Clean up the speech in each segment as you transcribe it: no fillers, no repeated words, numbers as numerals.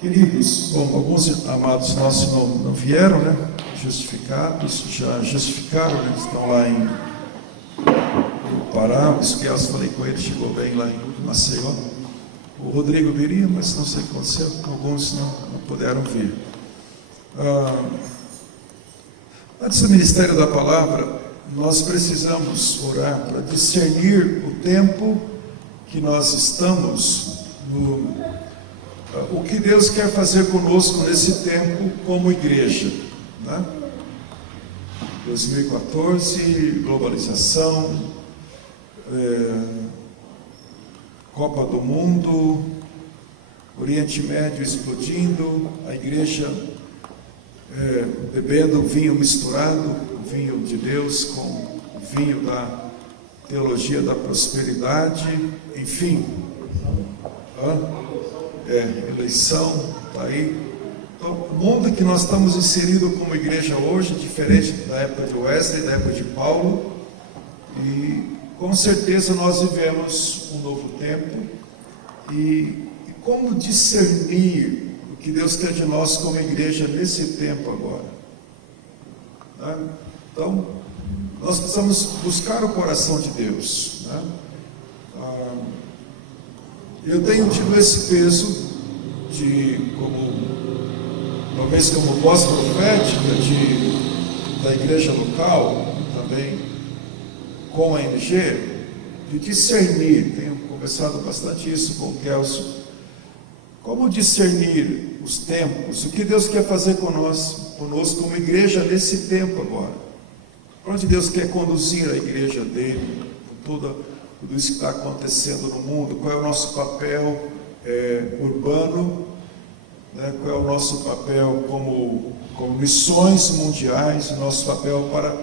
Queridos, bom, alguns amados nossos não vieram, né? Justificados, já justificaram, né? Estão lá em Pará. O Esquias, falei com ele, chegou bem lá em Maceió. O Rodrigo viria, mas não sei o que aconteceu, alguns não puderam vir. Antes do Ministério da Palavra, nós precisamos orar para discernir o tempo que nós estamos o que Deus quer fazer conosco nesse tempo como igreja, né? 2014, globalização, Copa do Mundo, Oriente Médio explodindo, a igreja bebendo vinho misturado, o vinho de Deus com o vinho da teologia da prosperidade, enfim, eleição, está aí. Então, o mundo que nós estamos inseridos como igreja hoje, diferente da época de Wesley, da época de Paulo, e com certeza nós vivemos um novo tempo, e como discernir o que Deus quer de nós como igreja nesse tempo agora, né? Então, nós precisamos buscar o coração de Deus, né? Eu tenho tido esse peso talvez como voz profética da igreja local, também com a MG, de discernir. Tenho conversado bastante isso com o Kelso. Como discernir os tempos, o que Deus quer fazer conosco como igreja nesse tempo agora? Para onde Deus quer conduzir a igreja dele, com tudo isso que está acontecendo no mundo? Qual é o nosso papel urbano, né? Qual é o nosso papel como missões mundiais, o nosso papel para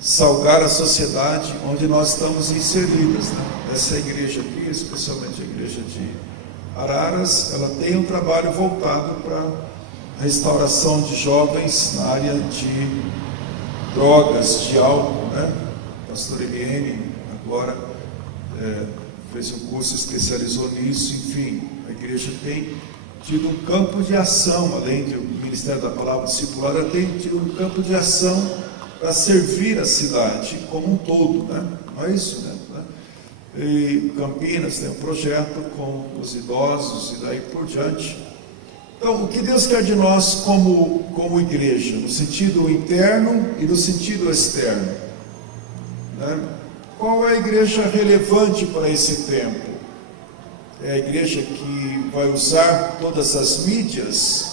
salgar a sociedade onde nós estamos inseridas, né? Essa igreja aqui, especialmente a igreja de Araras, ela tem um trabalho voltado para a restauração de jovens na área de drogas, de álcool, né? Pastor Eliane agora fez um curso, especializou nisso. Enfim, a igreja tem tido um campo de ação, além do Ministério da Palavra Discipular, ela tem tido um campo de ação para servir a cidade como um todo, né? Não é isso, né? E Campinas tem um projeto com os idosos e daí por diante. Então, o que Deus quer de nós como igreja, no sentido interno e no sentido externo, né? Qual é a igreja relevante para esse tempo? É a igreja que vai usar todas as mídias?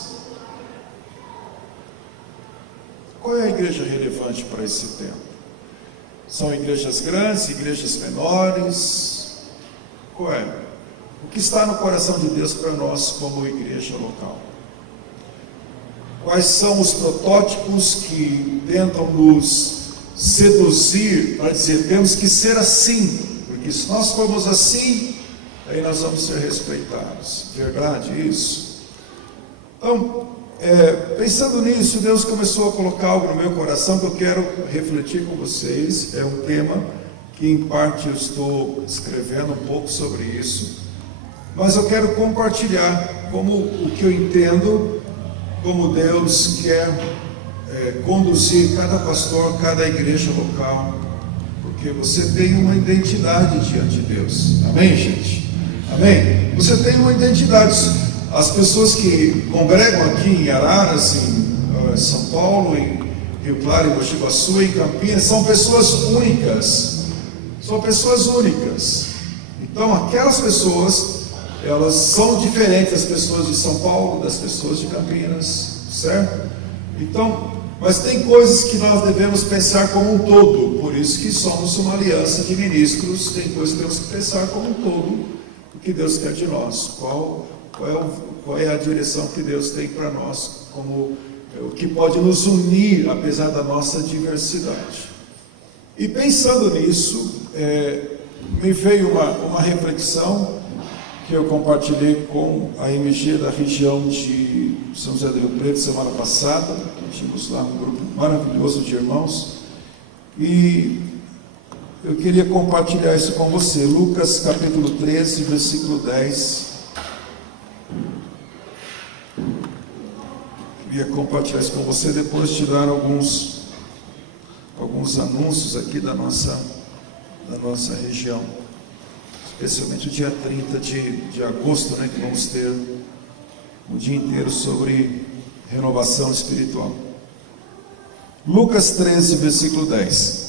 Qual é a igreja relevante para esse tempo? São igrejas grandes, igrejas menores? Qual é? O que está no coração de Deus para nós como igreja local? Quais são os protótipos que tentam nos seduzir para dizer, temos que ser assim, porque se nós formos assim, aí nós vamos ser respeitados? Verdade isso? Então, pensando nisso, Deus começou a colocar algo no meu coração que eu quero refletir com vocês. É um tema que em parte eu estou escrevendo um pouco sobre isso, mas eu quero compartilhar como o que eu entendo, como Deus quer conduzir cada pastor, cada igreja local, porque você tem uma identidade diante de Deus. Amém, gente? Amém? Você tem uma identidade. As pessoas que congregam aqui em Araras, em São Paulo, em Rio Claro, em Mogi Guaçu, em Campinas, são pessoas únicas. São pessoas únicas. Então, aquelas pessoas, elas são diferentes das pessoas de São Paulo, das pessoas de Campinas, certo? Então, mas tem coisas que nós devemos pensar como um todo. Por isso que somos uma aliança de ministros. Tem coisas que temos que pensar como um todo. O que Deus quer de nós? Qual é a direção que Deus tem para nós, como o que pode nos unir apesar da nossa diversidade. E pensando nisso, me veio uma reflexão que eu compartilhei com a MG da região de São José do Rio Preto semana passada. Tínhamos lá um grupo maravilhoso de irmãos e eu queria compartilhar isso com você. Lucas capítulo 13, versículo 10. Queria compartilhar isso com você, depois te dar alguns anúncios aqui da nossa região, especialmente o dia 30 de agosto, né, que vamos ter o dia inteiro sobre renovação espiritual. Lucas 13, versículo 10.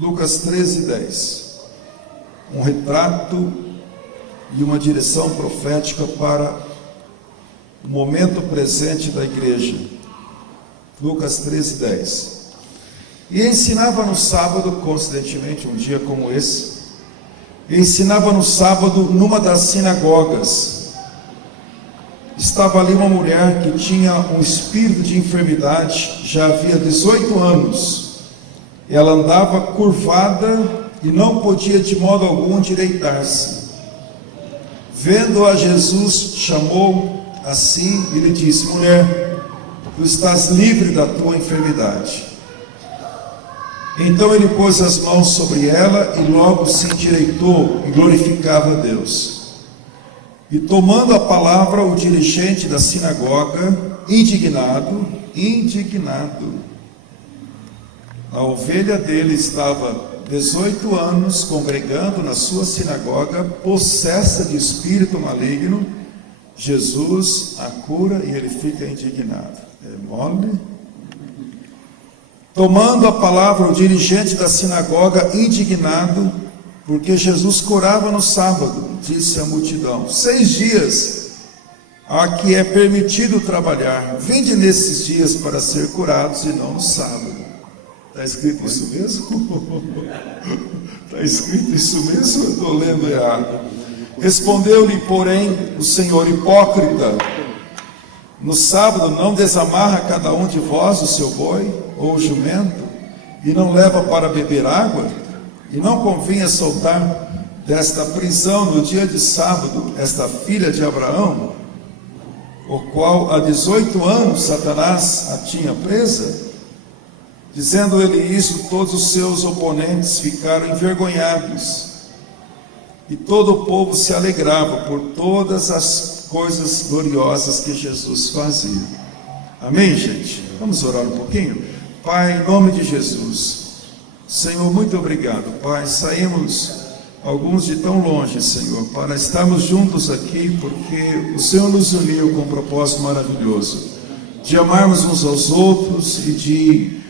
Lucas 13, 10. Um retrato e uma direção profética para o momento presente da igreja. Lucas 13, 10. E ensinava no sábado, coincidentemente, um dia como esse, ensinava no sábado numa das sinagogas. Estava ali uma mulher que tinha um espírito de enfermidade, já havia 18 anos. Ela andava curvada e não podia de modo algum endireitar-se. Vendo-a, Jesus chamou assim e lhe disse: mulher, tu estás livre da tua enfermidade. Então ele pôs as mãos sobre ela e logo se endireitou e glorificava a Deus. E tomando a palavra, o dirigente da sinagoga, indignado, a ovelha dele estava 18 anos congregando na sua sinagoga, possessa de espírito maligno. Jesus a cura e ele fica indignado. É mole? Tomando a palavra, o dirigente da sinagoga, indignado, porque Jesus curava no sábado, disse à multidão: 6 dias a que é permitido trabalhar, vinde nesses dias para ser curados e não no sábado. Está escrito isso mesmo? Está escrito isso mesmo? Eu estou lendo errado. Respondeu-lhe, porém, o Senhor: hipócrita, no sábado não desamarra cada um de vós o seu boi ou o jumento, e não leva para beber água? E não convinha soltar desta prisão no dia de sábado esta filha de Abraão, o qual há 18 anos Satanás a tinha presa? Dizendo ele isso, todos os seus oponentes ficaram envergonhados, e todo o povo se alegrava por todas as coisas gloriosas que Jesus fazia. Amém, gente? Vamos orar um pouquinho? Pai, em nome de Jesus, Senhor, muito obrigado, Pai. Saímos alguns de tão longe, Senhor, para estarmos juntos aqui, porque o Senhor nos uniu com um propósito maravilhoso, de amarmos uns aos outros e de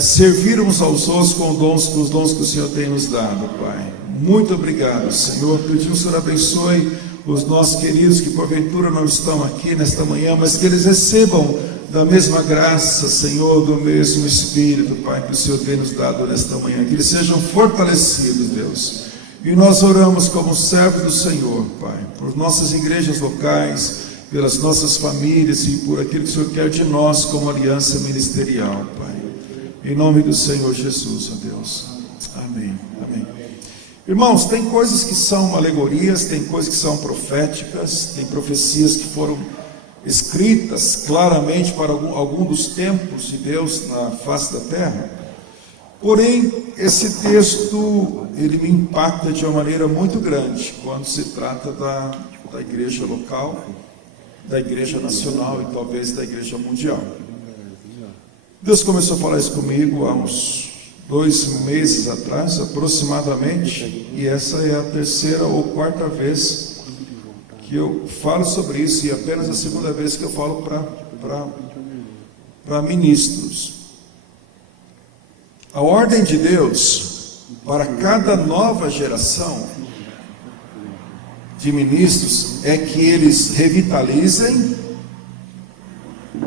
servirmos aos outros com os dons que o Senhor tem nos dado, Pai. Muito obrigado, Senhor. Pedimos que o Senhor abençoe os nossos queridos que porventura não estão aqui nesta manhã, mas que eles recebam da mesma graça, Senhor, do mesmo Espírito, Pai, que o Senhor tem nos dado nesta manhã, que eles sejam fortalecidos, Deus. E nós oramos como servos do Senhor, Pai, por nossas igrejas locais, pelas nossas famílias e por aquilo que o Senhor quer de nós como aliança ministerial, Pai. Em nome do Senhor Jesus, ó Deus. Amém. Amém. Irmãos, tem coisas que são alegorias, tem coisas que são proféticas, tem profecias que foram escritas claramente para algum dos tempos de Deus na face da terra. Porém, esse texto, ele me impacta de uma maneira muito grande quando se trata da igreja local, da igreja nacional e talvez da igreja mundial. Deus começou a falar isso comigo há uns 2 meses atrás, aproximadamente, e essa é a 3ª ou 4ª vez que eu falo sobre isso, e apenas a 2ª vez que eu falo para ministros. A ordem de Deus para cada nova geração de ministros é que eles revitalizem,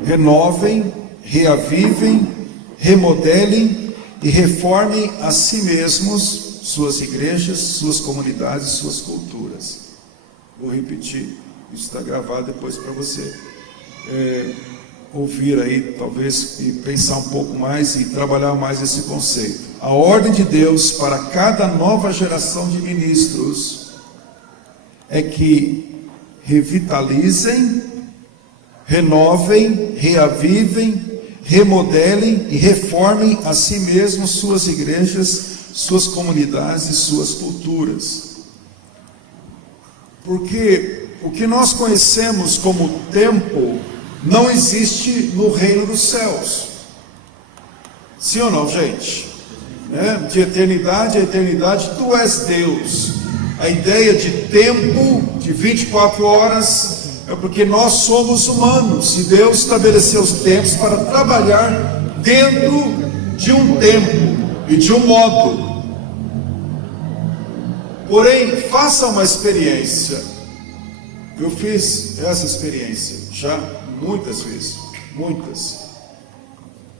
renovem, reavivem, remodelem e reformem a si mesmos, suas igrejas, suas comunidades, suas culturas. Vou repetir, isso está gravado depois para você ouvir aí, talvez, e pensar um pouco mais e trabalhar mais esse conceito. A ordem de Deus para cada nova geração de ministros é que revitalizem, renovem, reavivem, remodelem e reformem a si mesmos suas igrejas, suas comunidades e suas culturas. Porque o que nós conhecemos como tempo não existe no reino dos céus. Sim ou não, gente? De eternidade a eternidade, tu és Deus. A ideia de tempo, de 24 horas, é porque nós somos humanos, e Deus estabeleceu os tempos para trabalhar dentro de um tempo e de um modo. Porém, faça uma experiência. Eu fiz essa experiência já muitas vezes, muitas.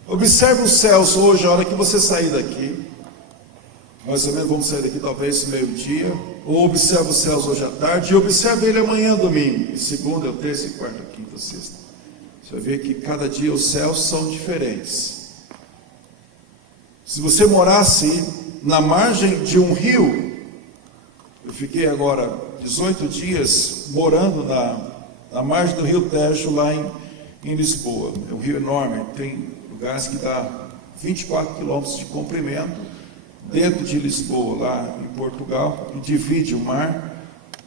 Observe os céus hoje, a hora que você sair daqui, mais ou menos vamos sair daqui talvez meio-dia, ou observe os céus hoje à tarde, e observe ele amanhã, domingo, segunda, terça, quarta, quinta, sexta. Você vai ver que cada dia os céus são diferentes. Se você morasse na margem de um rio, eu fiquei agora 18 dias morando na margem do rio Tejo, lá em Lisboa. É um rio enorme, tem lugares que dá 24 quilômetros de comprimento, dentro de Lisboa, lá em Portugal, e divide o mar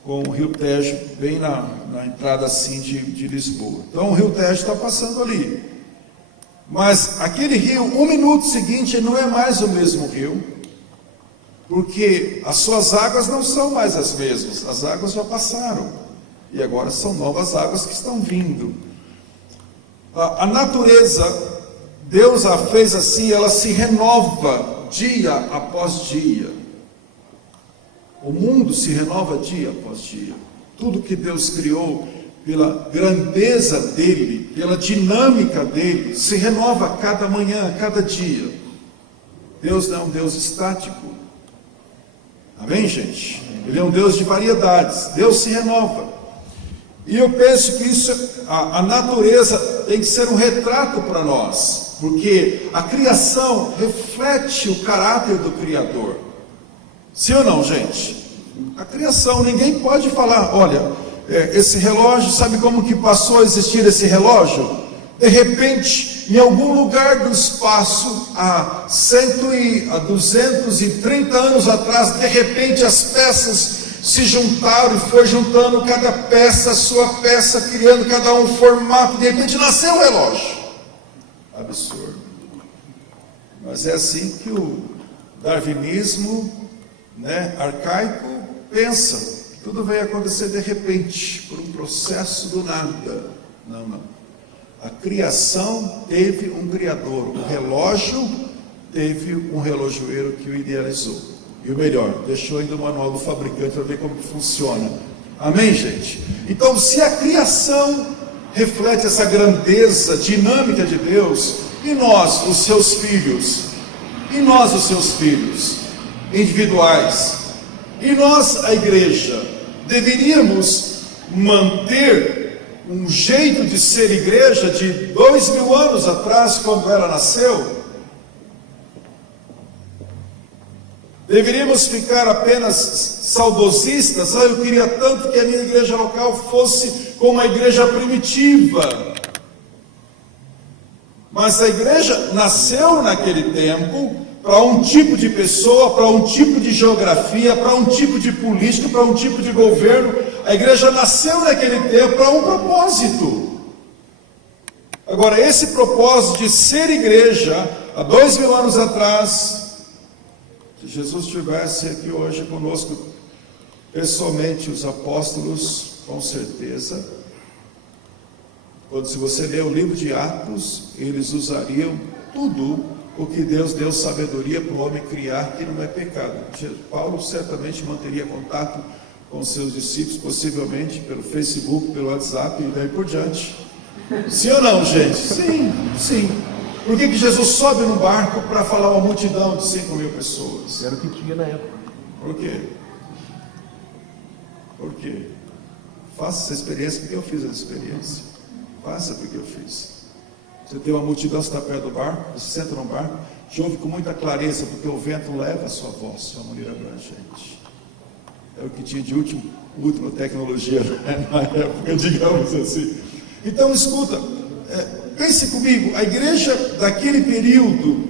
com o rio Tejo, bem na entrada assim de Lisboa. Então o rio Tejo está passando ali. Mas aquele rio, um minuto seguinte, não é mais o mesmo rio, porque as suas águas não são mais as mesmas, as águas já passaram, e agora são novas águas que estão vindo. A natureza, Deus a fez assim, ela se renova dia após dia. O mundo se renova dia após dia. Tudo que Deus criou, pela grandeza dele, pela dinâmica dele, se renova a cada manhã, a cada dia. Deus não é um Deus estático. Amém, gente? Ele é um Deus de variedades. Deus se renova. E eu penso que isso, a natureza tem que ser um retrato para nós, porque a criação reflete o caráter do Criador. Sim ou não, gente? A criação, ninguém pode falar, olha, esse relógio, sabe como que passou a existir esse relógio? De repente, em algum lugar do espaço, há 230 anos atrás, de repente as peças se juntaram e foi juntando cada peça, a sua peça, criando cada um formato, de repente nasceu um relógio. Absurdo. Mas é assim que o darwinismo, arcaico pensa. Tudo vai acontecer de repente, por um processo do nada. Não. A criação teve um criador, o relógio teve um relojoeiro que o idealizou. E o melhor, deixou ainda o manual do fabricante para ver como que funciona. Amém, gente? Então, se a criação reflete essa grandeza dinâmica de Deus, e nós, os seus filhos, individuais, e nós, a igreja, deveríamos manter um jeito de ser igreja de 2000 anos atrás, quando ela nasceu? Deveríamos ficar apenas saudosistas? Eu queria tanto que a minha igreja local fosse como a igreja primitiva. Mas a igreja nasceu naquele tempo para um tipo de pessoa, para um tipo de geografia, para um tipo de política, para um tipo de governo. A igreja nasceu naquele tempo para um propósito. Agora, esse propósito de ser igreja, há 2000 anos atrás, se Jesus estivesse aqui hoje conosco, pessoalmente, os apóstolos, com certeza, se você ler o livro de Atos, eles usariam tudo o que Deus deu sabedoria para o homem criar, que não é pecado. Paulo certamente manteria contato com seus discípulos, possivelmente pelo Facebook, pelo WhatsApp e daí por diante. Sim ou não, gente? Sim. Por que Jesus sobe no barco para falar a uma multidão de 5.000 pessoas? Era o que tinha na época. Por quê? Faça essa experiência porque eu fiz essa experiência. Faça porque eu fiz. Você tem uma multidão, você está perto do barco, você senta no barco, te ouve com muita clareza, porque o vento leva a sua voz de uma maneira abrangente. É o que tinha de última tecnologia na época, digamos assim. Então, escuta, pense comigo, a igreja daquele período,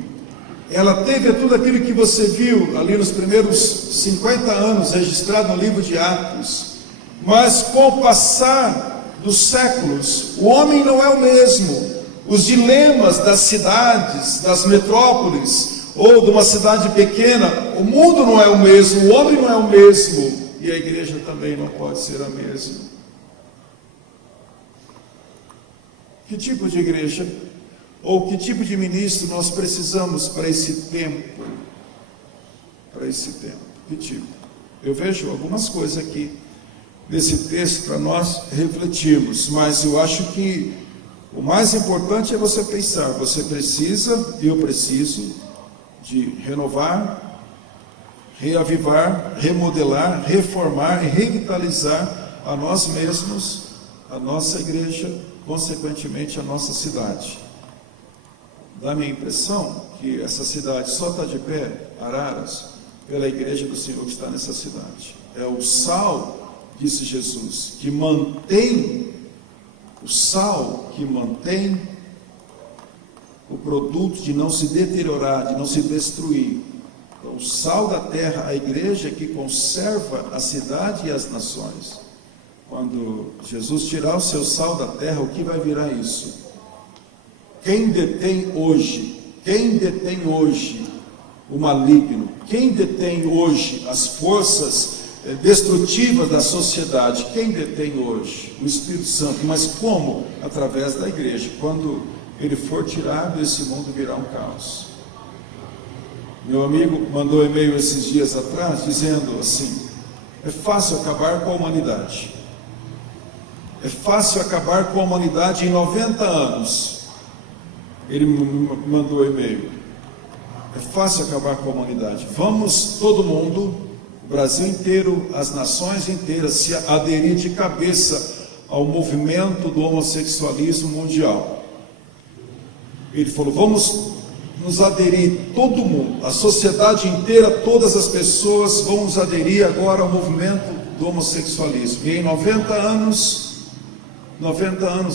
ela teve tudo aquilo que você viu ali nos primeiros 50 anos, registrado no livro de Atos. Mas com o passar dos séculos, o homem não é o mesmo. Os dilemas das cidades, das metrópoles, ou de uma cidade pequena, o mundo não é o mesmo, o homem não é o mesmo, e a igreja também não pode ser a mesma. Que tipo de igreja, ou que tipo de ministro nós precisamos para esse tempo? Para esse tempo, que tipo? Eu vejo algumas coisas aqui nesse texto para nós refletirmos, mas eu acho que o mais importante é você pensar, você precisa, eu preciso, de renovar, reavivar, remodelar, reformar e revitalizar a nós mesmos, a nossa igreja, consequentemente a nossa cidade. Dá minha impressão que essa cidade só está de pé, Araras, pela igreja do Senhor que está nessa cidade. É o sal, disse Jesus, que mantém, o sal que mantém o produto de não se deteriorar, de não se destruir. Então, o sal da terra, a igreja que conserva a cidade e as nações. Quando Jesus tirar o seu sal da terra, o que vai virar isso? Quem detém hoje o maligno? Quem detém hoje as forças destrutivas da sociedade? Quem detém hoje? O Espírito Santo. Mas como? Através da igreja. Quando ele for tirado, esse mundo virá um caos. Meu amigo mandou e-mail esses dias atrás, dizendo assim: é fácil acabar com a humanidade. É fácil acabar com a humanidade em 90 anos. Ele me mandou e-mail. É fácil acabar com a humanidade. Vamos, todo mundo, o Brasil inteiro, as nações inteiras, se aderir de cabeça ao movimento do homossexualismo mundial. Ele falou, vamos nos aderir, todo mundo, a sociedade inteira, todas as pessoas vão nos aderir agora ao movimento do homossexualismo. E em 90 anos,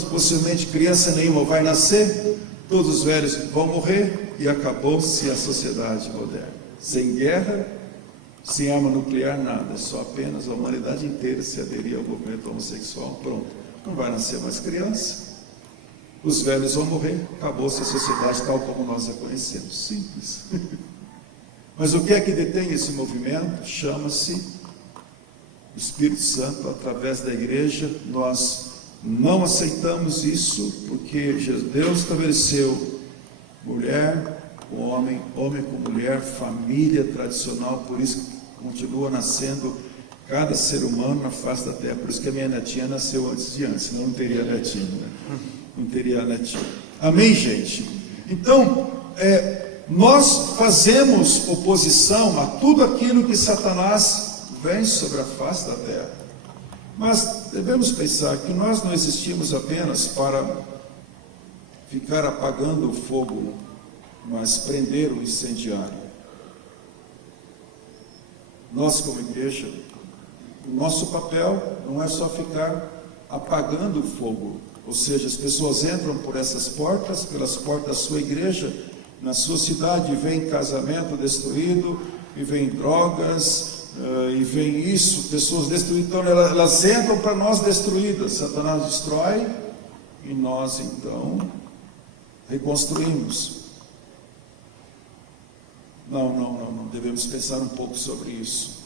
possivelmente criança nenhuma vai nascer, todos os velhos vão morrer e acabou-se a sociedade moderna. Sem guerra, sem arma nuclear, nada, só apenas a humanidade inteira se aderir ao movimento homossexual, pronto. Não vai nascer mais criança. Os velhos vão morrer, acabou-se a sociedade tal como nós a conhecemos. Simples. Mas o que é que detém esse movimento? Chama-se Espírito Santo, através da igreja. Nós não aceitamos isso, porque Deus estabeleceu mulher com homem, homem com mulher, família tradicional, por isso que continua nascendo cada ser humano na face da terra. Por isso que a minha netinha nasceu antes de antes, senão não teria netinho, né? Não teria netinho. Amém, gente? Então, nós fazemos oposição a tudo aquilo que Satanás vem sobre a face da terra. Mas devemos pensar que nós não existimos apenas para ficar apagando o fogo, mas prender o incendiário. Nós, como igreja, o nosso papel não é só ficar apagando o fogo. Ou seja, as pessoas entram por essas portas, pelas portas da sua igreja, na sua cidade, e vem casamento destruído, e vem drogas, e vem isso, pessoas destruídas. Então elas entram para nós destruídas. Satanás destrói, e nós então reconstruímos. Não devemos pensar um pouco sobre isso.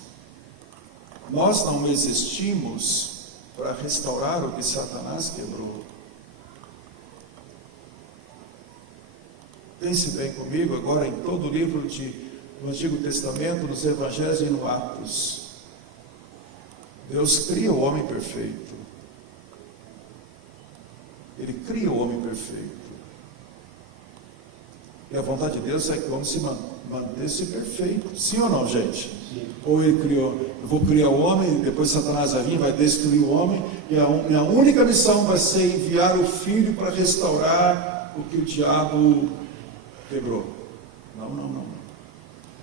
Nós não existimos para restaurar o que Satanás quebrou. Pense bem comigo agora em todo o livro do Antigo Testamento, nos Evangelhos e no Atos. Deus cria o homem perfeito. Ele cria o homem perfeito. E a vontade de Deus é que o homem se mantenha perfeito. Sim ou não, gente? Sim. Ou ele criou, eu vou criar o homem, depois Satanás vai vir, vai destruir o homem, e a minha única missão vai ser enviar o Filho para restaurar o que o diabo quebrou. Não.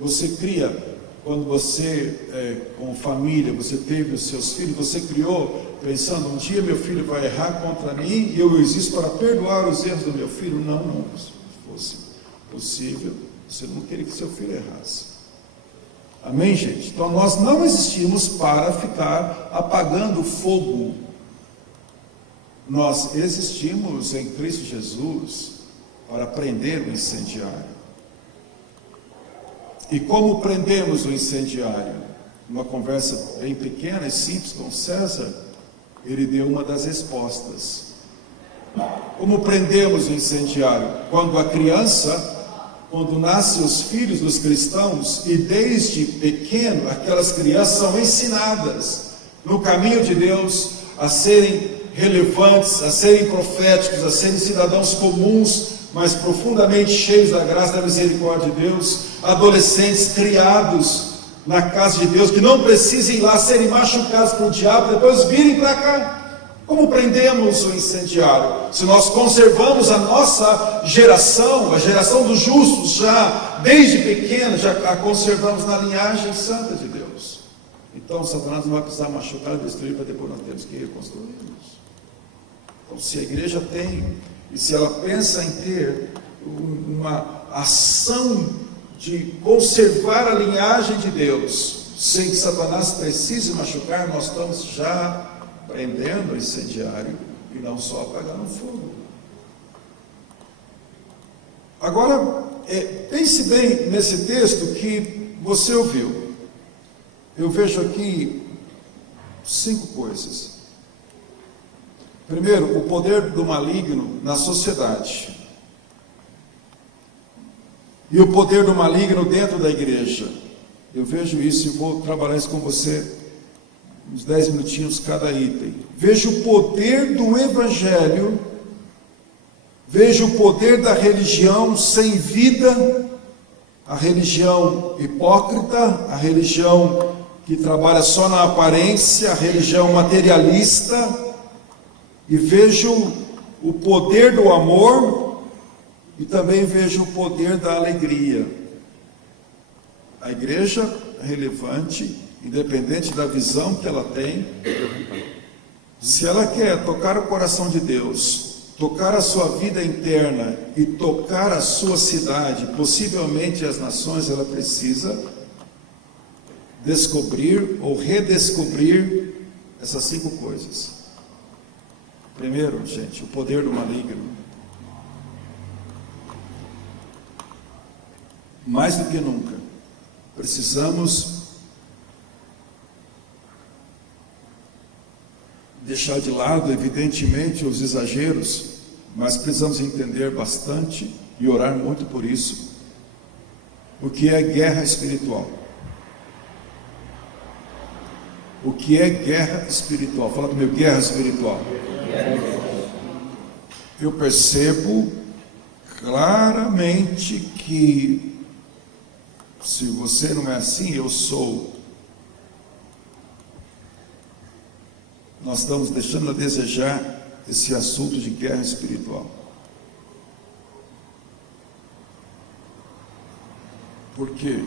Você cria quando você, com família, você teve os seus filhos, você criou pensando, um dia meu filho vai errar contra mim e eu existo para perdoar os erros do meu filho? Não. Se fosse possível, você não queria que seu filho errasse. Amém, gente? Então nós não existimos para ficar apagando fogo. Nós existimos em Cristo Jesus para prender o incendiário. E como prendemos o incendiário? Numa conversa bem pequena e simples com César, ele deu uma das respostas. Como prendemos o incendiário? Quando a criança, quando nascem os filhos dos cristãos, e desde pequeno, aquelas crianças são ensinadas no caminho de Deus a serem relevantes, a serem proféticos, a serem cidadãos comuns, mas profundamente cheios da graça e da misericórdia de Deus, adolescentes criados na casa de Deus, que não precisem ir lá serem machucados pelo diabo, depois virem para cá. Como prendemos o incendiário? Se nós conservamos a nossa geração, a geração dos justos, já desde pequena, já a conservamos na linhagem santa de Deus. Então Satanás não vai precisar machucar e destruir, para depois nós temos que reconstruí-los. Então, se a igreja tem, e se ela pensa em ter uma ação de conservar a linhagem de Deus, sem que Satanás precise machucar, nós estamos já prendendo o incendiário e não só apagando o fogo. Agora, pense bem nesse texto que você ouviu. Eu vejo aqui 5 coisas. Primeiro, o poder do maligno na sociedade. E o poder do maligno dentro da igreja. Eu vejo isso e vou trabalhar isso com você uns 10 minutinhos cada item. Vejo o poder do evangelho, vejo o poder da religião sem vida, a religião hipócrita, a religião que trabalha só na aparência, a religião materialista, e vejo o poder do amor e também vejo o poder da alegria. A igreja é relevante, independente da visão que ela tem, se ela quer tocar o coração de Deus, tocar a sua vida interna e tocar a sua cidade, possivelmente as nações, ela precisa descobrir ou redescobrir essas 5 coisas. Primeiro, gente, o poder do maligno. Mais do que nunca, precisamos deixar de lado, evidentemente, os exageros, mas precisamos entender bastante e orar muito por isso, o que é guerra espiritual. O que é guerra espiritual? Fala comigo, guerra espiritual. Eu percebo claramente que, se você não é assim, eu sou. Nós estamos deixando a desejar esse assunto de guerra espiritual. Por quê?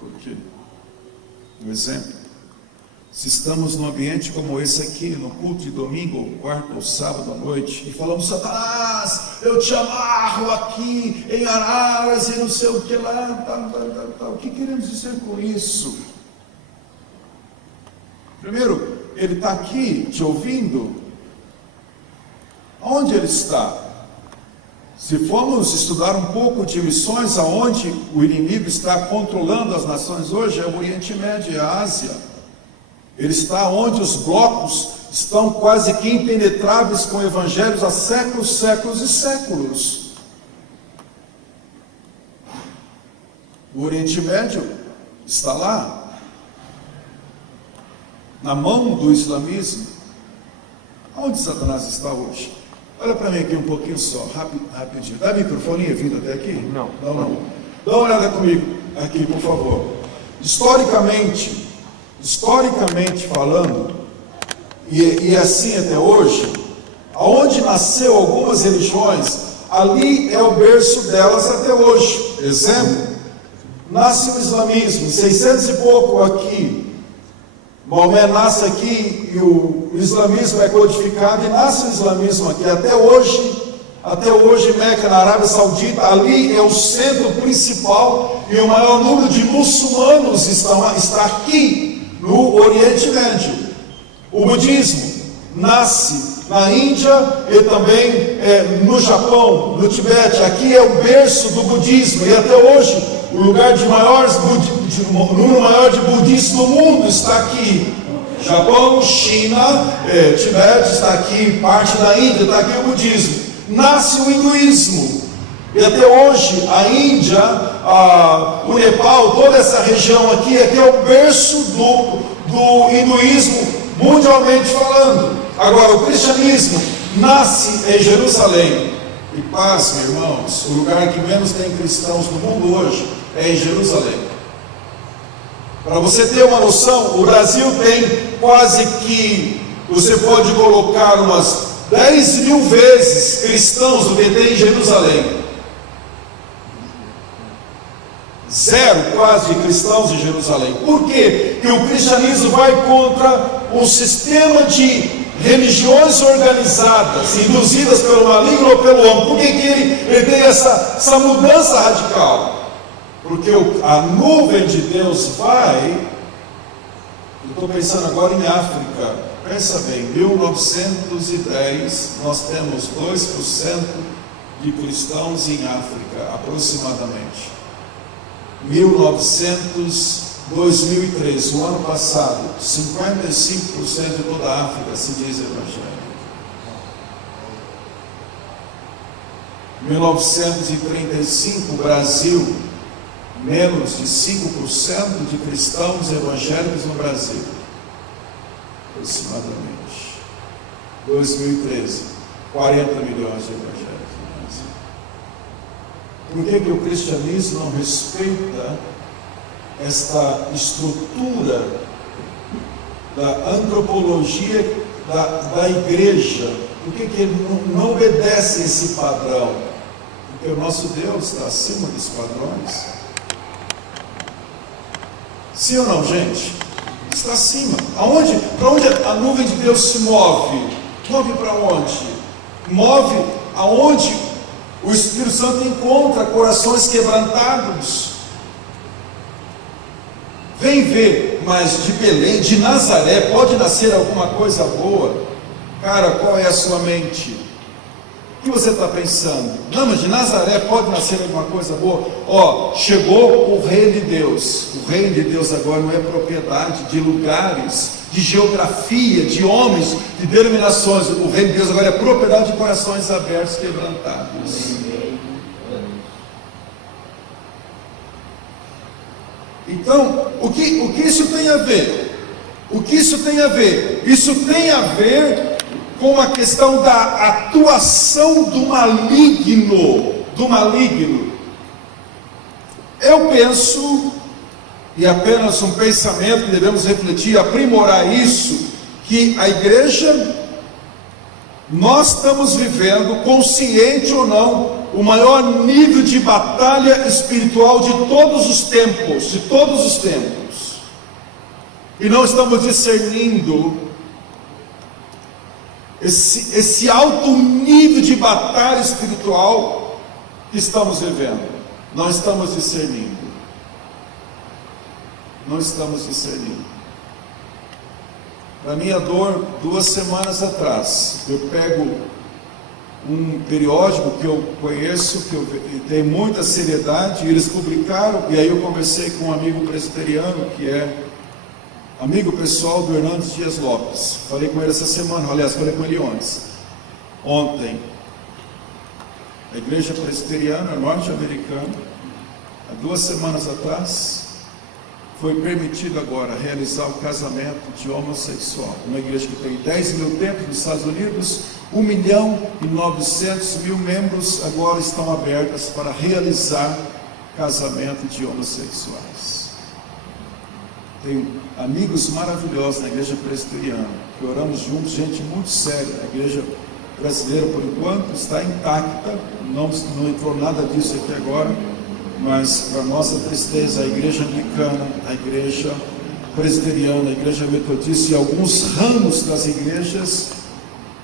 Por quê? Um exemplo. Se estamos num ambiente como esse aqui, no culto de domingo, ou quarto ou sábado à noite, e falamos, Satanás, eu te amarro aqui em Araras e não sei o que lá, tal. O que queremos dizer com isso? Primeiro, ele está aqui te ouvindo. Onde ele está? Se formos estudar um pouco de missões, aonde o inimigo está controlando as nações hoje, é o Oriente Médio, é a Ásia. Ele está onde os blocos estão quase que impenetráveis com evangelhos há séculos, séculos e séculos. O Oriente Médio está lá, na mão do islamismo. Onde Satanás está hoje? Olha para mim aqui um pouquinho só, rapidinho. Dá microfoninha vindo até aqui? Não. Dá uma olhada comigo aqui, por favor. Historicamente falando, e assim até hoje, aonde nasceu algumas religiões, ali é o berço delas até hoje. Exemplo, nasce o islamismo, em 600 e pouco aqui, Maomé nasce aqui e o islamismo é codificado e nasce o islamismo aqui. Até hoje Meca, na Arábia Saudita, ali é o centro principal e o maior número de muçulmanos está aqui no Oriente Médio. O budismo nasce na Índia e também no Japão, no Tibete. Aqui é o berço do budismo e até hoje o lugar de número maior de budistas no mundo está aqui. Japão, China, Tibete está aqui, parte da Índia está aqui o budismo. Nasce o hinduísmo e até hoje a Índia, o Nepal, toda essa região aqui é o berço do hinduísmo mundialmente falando. Agora o cristianismo nasce em Jerusalém. E pasme, irmãos, o lugar que menos tem cristãos no mundo hoje é em Jerusalém. Para você ter uma noção, o Brasil tem quase que, você pode colocar umas 10 mil vezes cristãos do que tem em Jerusalém. Zero quase de cristãos em Jerusalém. Por quê? Porque o cristianismo vai contra um sistema de religiões organizadas, induzidas pelo maligno ou pelo homem. Por que ele tem essa mudança radical? Porque a nuvem de Deus vai. Eu estou pensando agora em África. Pensa bem, 1910 nós temos 2% de cristãos em África, aproximadamente. 2013, o ano passado, 55% de toda a África se diz evangélico. 1935, Brasil, menos de 5% de cristãos evangélicos no Brasil, aproximadamente. 2013, 40 milhões de evangélicos no Brasil. Por que o cristianismo não respeita esta estrutura da antropologia da igreja? Por que ele não obedece esse padrão? Porque o nosso Deus está acima dos padrões. Sim ou não, gente? Está acima. Para onde a nuvem de Deus se move? Move para onde? Move aonde o Espírito Santo encontra corações quebrantados. Vem ver, mas de Belém, de Nazaré, pode nascer alguma coisa boa? Cara, qual é a sua mente? O que você está pensando? Não, mas de Nazaré pode nascer alguma coisa boa? Chegou o reino de Deus. O reino de Deus agora não é propriedade de lugares, de geografia, de homens, de denominações. O reino de Deus agora é propriedade de corações abertos, quebrantados. Então, o que isso tem a ver? O que isso tem a ver? Isso tem a ver com a questão da atuação do maligno. Eu penso, e apenas um pensamento que devemos refletir, aprimorar isso, que a igreja, nós estamos vivendo, consciente ou não, o maior nível de batalha espiritual de todos os tempos, e não estamos discernindo esse alto nível de batalha espiritual que estamos vivendo. Não estamos discernindo. Para minha dor, 2 semanas atrás, eu pego um periódico que eu conheço, que tem muita seriedade, e eles publicaram, e aí eu conversei com um amigo presbiteriano, que é amigo pessoal do Hernandes Dias Lopes. Falei com ele essa semana, aliás, falei com ele ontem. A igreja presbiteriana norte-americana, há 2 semanas atrás, foi permitido agora realizar o casamento de homossexual. Uma igreja que tem 10 mil templos nos Estados Unidos, 1.900.000 membros agora estão abertas para realizar casamento de homossexuais. Tenho amigos maravilhosos na igreja presbiteriana, que oramos juntos, gente muito séria. A igreja brasileira, por enquanto, está intacta, não entrou nada disso aqui agora. mas para nossa tristeza, a igreja anglicana, a igreja presbiteriana, a igreja metodista e alguns ramos das igrejas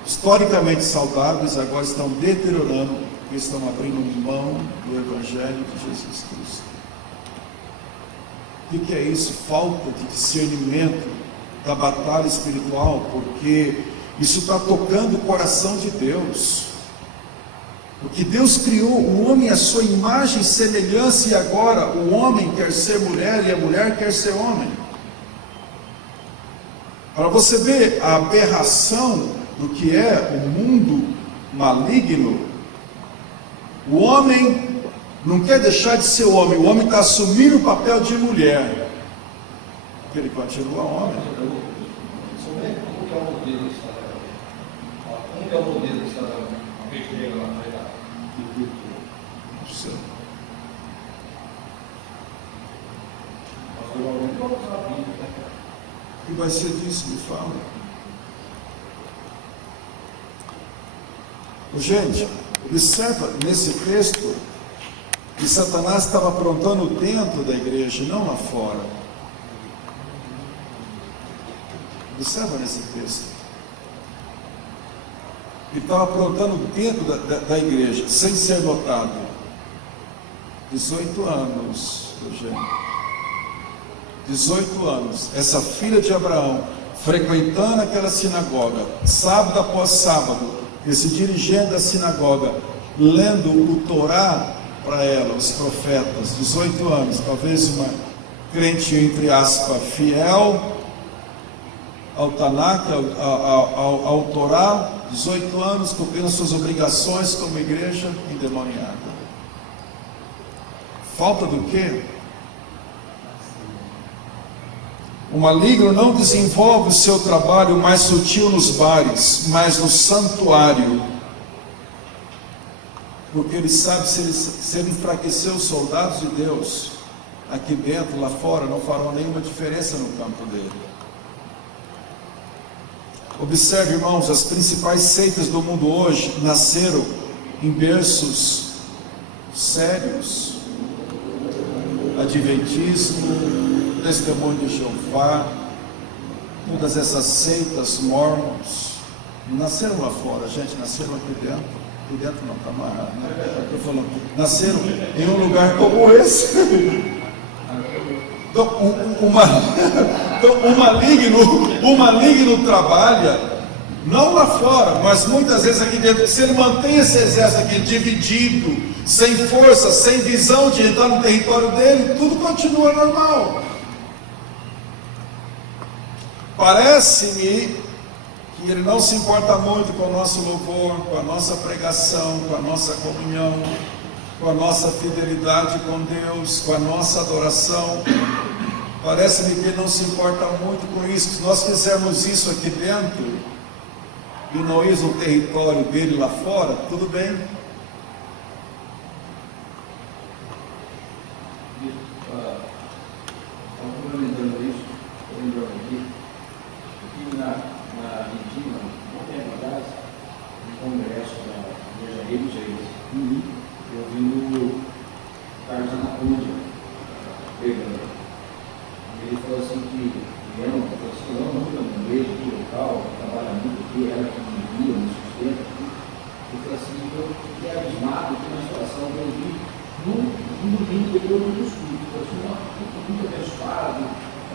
historicamente saudáveis agora estão deteriorando, porque estão abrindo mão do Evangelho de Jesus Cristo. O que é isso? Falta de discernimento da batalha espiritual, porque isso está tocando o coração de Deus. Porque Deus criou o homem à sua imagem e semelhança, e agora o homem quer ser mulher e a mulher quer ser homem. Para você ver a aberração do que é o mundo maligno, o homem não quer deixar de ser homem, o homem está assumindo o papel de mulher, porque ele continua homem. Como que é o modelo que está dando? Como que é o modelo que está dando? A pequena lá vai dar. O que vai ser disso? Me fala. Gente, observa nesse texto que Satanás estava aprontando dentro da igreja, não lá fora. Observa nesse texto. Ele estava aprontando dentro da igreja, sem ser notado. 18 anos, Eugênio. 18 anos, essa filha de Abraão, frequentando aquela sinagoga, sábado após sábado, esse dirigente da sinagoga, lendo o Torá para ela, os profetas, 18 anos, talvez uma crente, entre aspas, fiel ao Tanakh, ao Torá, 18 anos, cumprindo suas obrigações como igreja endemoniada. Falta do quê? O maligno não desenvolve o seu trabalho mais sutil nos bares, mas no santuário. Porque ele sabe, se ele enfraquecer os soldados de Deus, aqui dentro, lá fora, não farão nenhuma diferença no campo dele. Observe, irmãos, as principais seitas do mundo hoje nasceram em berços sérios. Adventismo, Testemunho de Jeová, todas essas seitas mormons, nasceram lá fora, gente, nasceram aqui dentro. Aqui dentro não, está amarrado, né? Estou falando, nasceram em um lugar como esse. Então, o maligno trabalha, não lá fora, mas muitas vezes aqui dentro. Se ele mantém esse exército aqui dividido, sem força, sem visão de entrar no território dele, tudo continua normal. Parece-me que ele não se importa muito com o nosso louvor, com a nossa pregação, com a nossa comunhão, com a nossa fidelidade com Deus, com a nossa adoração. Parece-me que ele não se importa muito com isso. Se nós fizermos isso aqui dentro e não irmos no território dele lá fora, tudo bem. Complementando isso, estou lembrando aqui, que na Argentina, não tem atrás, no congresso da Igreja Rei dos Reis, eu vi o Carlos Anaconda pregando. Ele falou assim que não, na igreja aqui local, trabalha muito aqui, ela que me guia, me sustenta aqui. Ele falou assim, eu fiquei abismado com uma situação que eu vi no domingo depois do estudo. Eu falei assim, não, muito abençoado,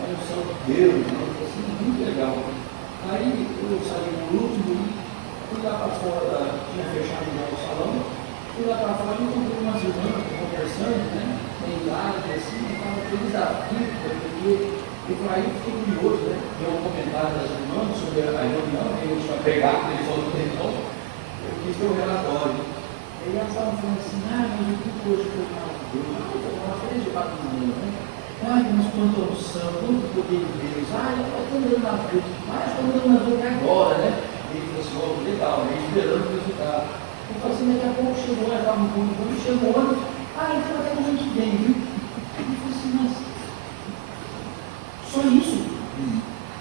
olha o céu de Deus, né? Eu falei assim, muito legal. Aí eu saí no último, fui lá para fora, tinha fechado o salão, fui lá para fora e encontrei umas irmãs conversando, né? Meio larga, assim, eu estava feliz da vida, porque eu falei, aí eu fiquei curioso, né? Deu um comentário das irmãs sobre a reunião, que ele tinha pregado, ele falou no telefone, eu quis ter um relatório. Aí elas estavam falando assim, mas o que hoje foi maravilhoso? Foi uma feliz de patrimônio, né? Mas quanta unção, quanto poder de Deus, eu estou andando na frente, estou andando na frente agora, né? Ele falou assim, oh, legal, esperando o resultado. Eu falei assim, daqui a pouco chegou, eu estava no ponto, chegou, então até que a gente vem, viu? Ele falou assim, mas só isso?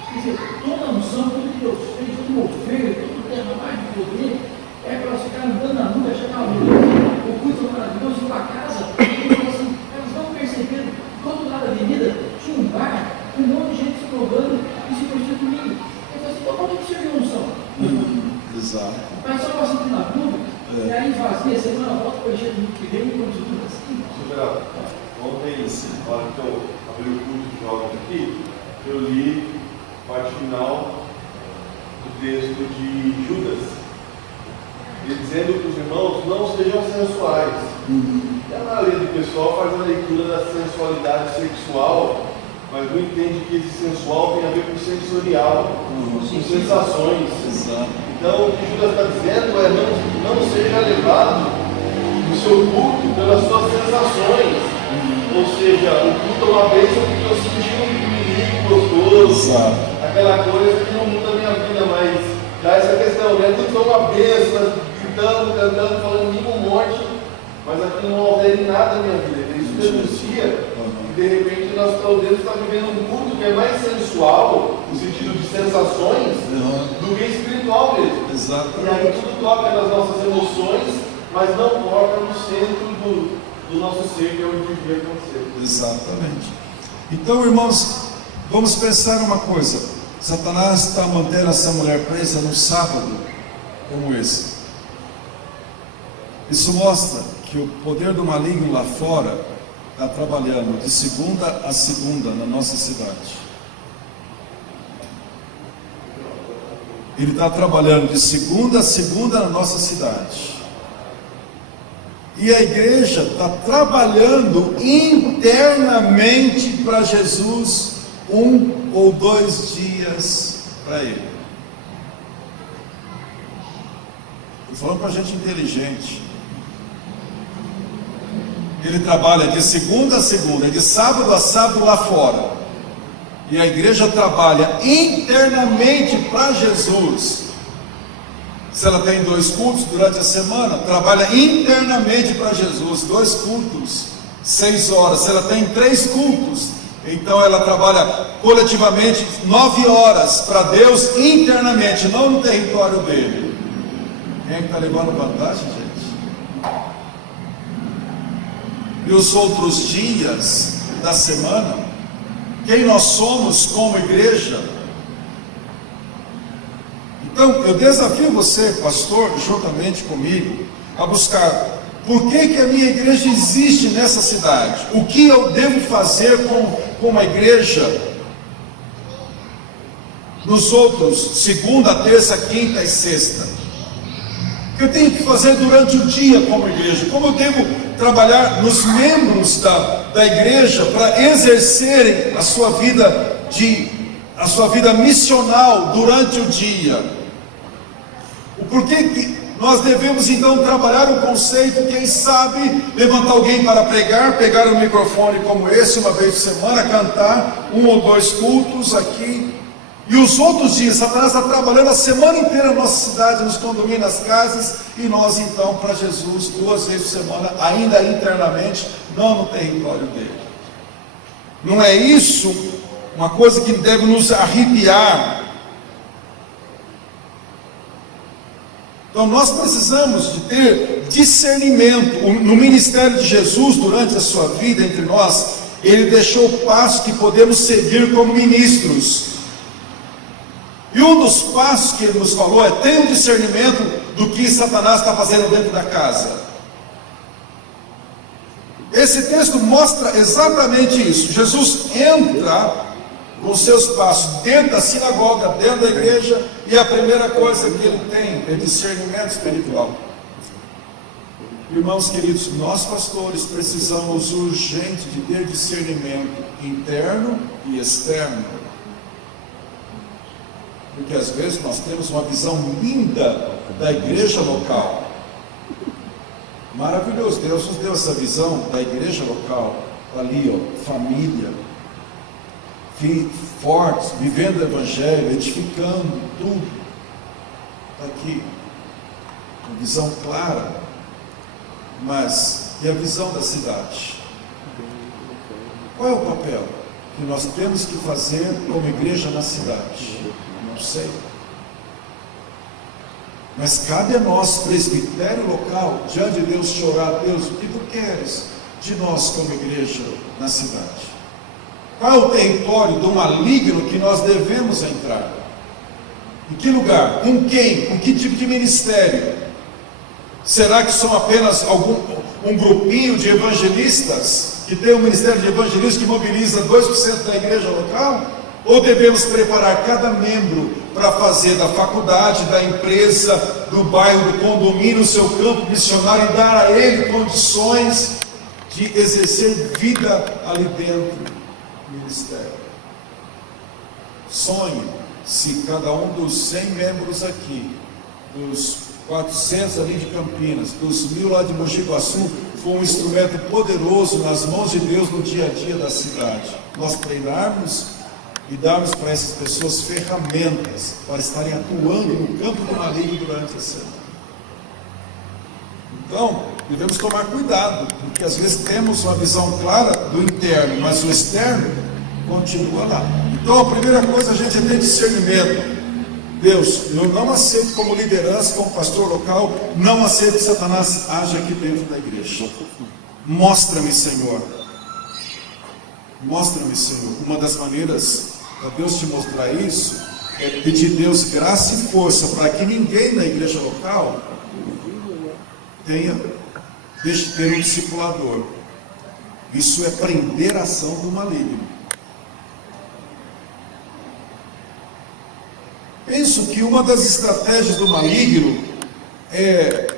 Quer dizer, toda a unção, tudo que Deus fez, todo mover, todo derramar de poder, é para ficar andando na nuvem, chegar a luz, o culto maravilhoso, ir para casa. Ele falou assim, um monte de gente se roubando e se prostituindo. Ele falou assim, então quando é que serviu a unção? Exato. Mas só para sentir na curva, e aí vazia, semana volta para o jeito que vem e continua assim. Superado. Ontem, na hora que eu abri o culto de jovens aqui, eu li a parte final do texto de Judas, ele dizendo para os irmãos não sejam sensuais. E a maioria do pessoal faz a leitura da sensualidade sexual, mas não entende que esse sensual tem a ver com sensorial, com sensações. Exato. Então, o que Judas está dizendo é não seja levado no seu culto pelas suas sensações. Ou seja, o culto é uma bênção porque eu senti um perigo gostoso, aquela coisa que não muda a minha vida, mas dá essa questão, né? Tudo foi uma bênção, gritando, cantando, falando mínimo morte, mas aquilo não altera em nada a minha vida. Isso denuncia que de repente nós podemos estar vivendo um culto que é mais sensual, no sentido de sensações, do que espiritual mesmo. Exatamente. E aí tudo toca nas nossas emoções, mas não toca no centro do nosso ser, que é o que devia acontecer. Exatamente. Então, irmãos, vamos pensar uma coisa. Satanás está mantendo essa mulher presa num sábado como esse. Isso mostra que o poder do maligno lá fora está trabalhando de segunda a segunda na nossa cidade. Ele está trabalhando de segunda a segunda na nossa cidade. E a igreja está trabalhando internamente para Jesus 1 ou 2 dias para Ele. Estou falando para gente inteligente. Ele trabalha de segunda a segunda, de sábado a sábado lá fora. E a igreja trabalha internamente para Jesus. Se ela tem 2 cultos durante a semana, trabalha internamente para Jesus, 2 cultos, 6 horas. Se ela tem 3 cultos, então ela trabalha coletivamente 9 horas para Deus internamente, não no território dele. Quem está levando vantagem, gente? E os outros dias da semana, quem nós somos como igreja? Então, eu desafio você, pastor, juntamente comigo, a buscar por que a minha igreja existe nessa cidade, o que eu devo fazer como a igreja nos outros, segunda, terça, quinta e sexta. O que eu tenho que fazer durante o dia como igreja, como eu devo trabalhar nos membros da igreja para exercerem a sua vida missional durante o dia. Por que nós devemos então trabalhar o conceito, quem sabe, levantar alguém para pregar, pegar um microfone como esse, uma vez por semana, cantar 1 ou 2 cultos aqui, e os outros dias, Satanás está trabalhando a semana inteira na nossa cidade, nos condomínios, nas casas, e nós então, para Jesus, 2 vezes por semana, ainda internamente, não no território dele. Não é isso uma coisa que deve nos arrepiar? Então nós precisamos de ter discernimento. No ministério de Jesus, durante a sua vida entre nós, Ele deixou passos que podemos seguir como ministros. E um dos passos que Ele nos falou é: tenha um discernimento do que Satanás está fazendo dentro da casa. Esse texto mostra exatamente isso. Jesus entra com seus passos dentro da sinagoga, dentro da igreja, e a primeira coisa que ele tem é discernimento espiritual. Irmãos queridos, nós pastores precisamos urgente de ter discernimento interno e externo, porque às vezes nós temos uma visão linda da igreja local, maravilhoso, Deus nos deu essa visão da igreja local, ali ó, família, fortes, vivendo o evangelho, edificando tudo, está aqui, uma visão clara, mas e a visão da cidade? Qual é o papel que nós temos que fazer como igreja na cidade? Não sei, mas cabe a nós, presbitério local, diante de Deus, chorar: Deus, o que tu queres de nós como igreja na cidade? Qual é o território do maligno que nós devemos entrar? Em que lugar? Com quem? Com que tipo de ministério? Será que são apenas um grupinho de evangelistas que tem um ministério de evangelismo que mobiliza 2% da igreja local? Ou devemos preparar cada membro para fazer da faculdade, da empresa, do bairro, do condomínio, o seu campo missionário e dar a ele condições de exercer vida ali dentro do ministério? Sonhe se cada um dos 100 membros aqui, dos 400 ali de Campinas, dos 1000 lá de Mogi Guaçu, for um instrumento poderoso nas mãos de Deus no dia a dia da cidade. Nós treinarmos e darmos para essas pessoas ferramentas para estarem atuando no campo do maligno durante a semana. Então, devemos tomar cuidado, porque às vezes temos uma visão clara do interno, mas o externo continua lá. Então, a primeira coisa, a gente é ter discernimento. Deus, eu não aceito como liderança, como pastor local, não aceito que Satanás age aqui dentro da igreja. Mostra-me, Senhor. Mostra-me, Senhor. Uma das maneiras para Deus te mostrar isso é pedir a Deus graça e força para que ninguém na igreja local deixe de ter um discipulador. Isso é prender a ação do maligno. Penso que uma das estratégias do maligno é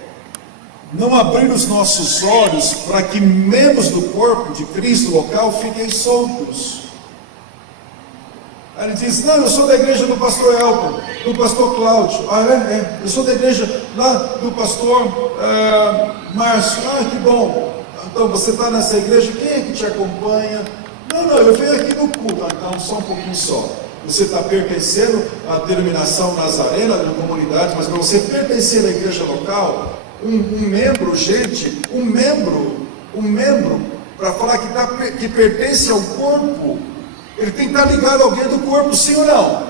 não abrir os nossos olhos para que membros do corpo de Cristo local fiquem soltos. Aí ele diz, não, eu sou da igreja do pastor Elton, do pastor Cláudio. Eu sou da igreja lá do pastor Márcio. Que bom. Então você está nessa igreja, quem é que te acompanha? Não, eu venho aqui no culto. Então só um pouquinho só. Você está pertencendo à denominação nazarena da comunidade, mas para você pertencer à igreja local, um membro, para falar que pertence ao corpo, ele tem que estar ligado a alguém do corpo, sim ou não?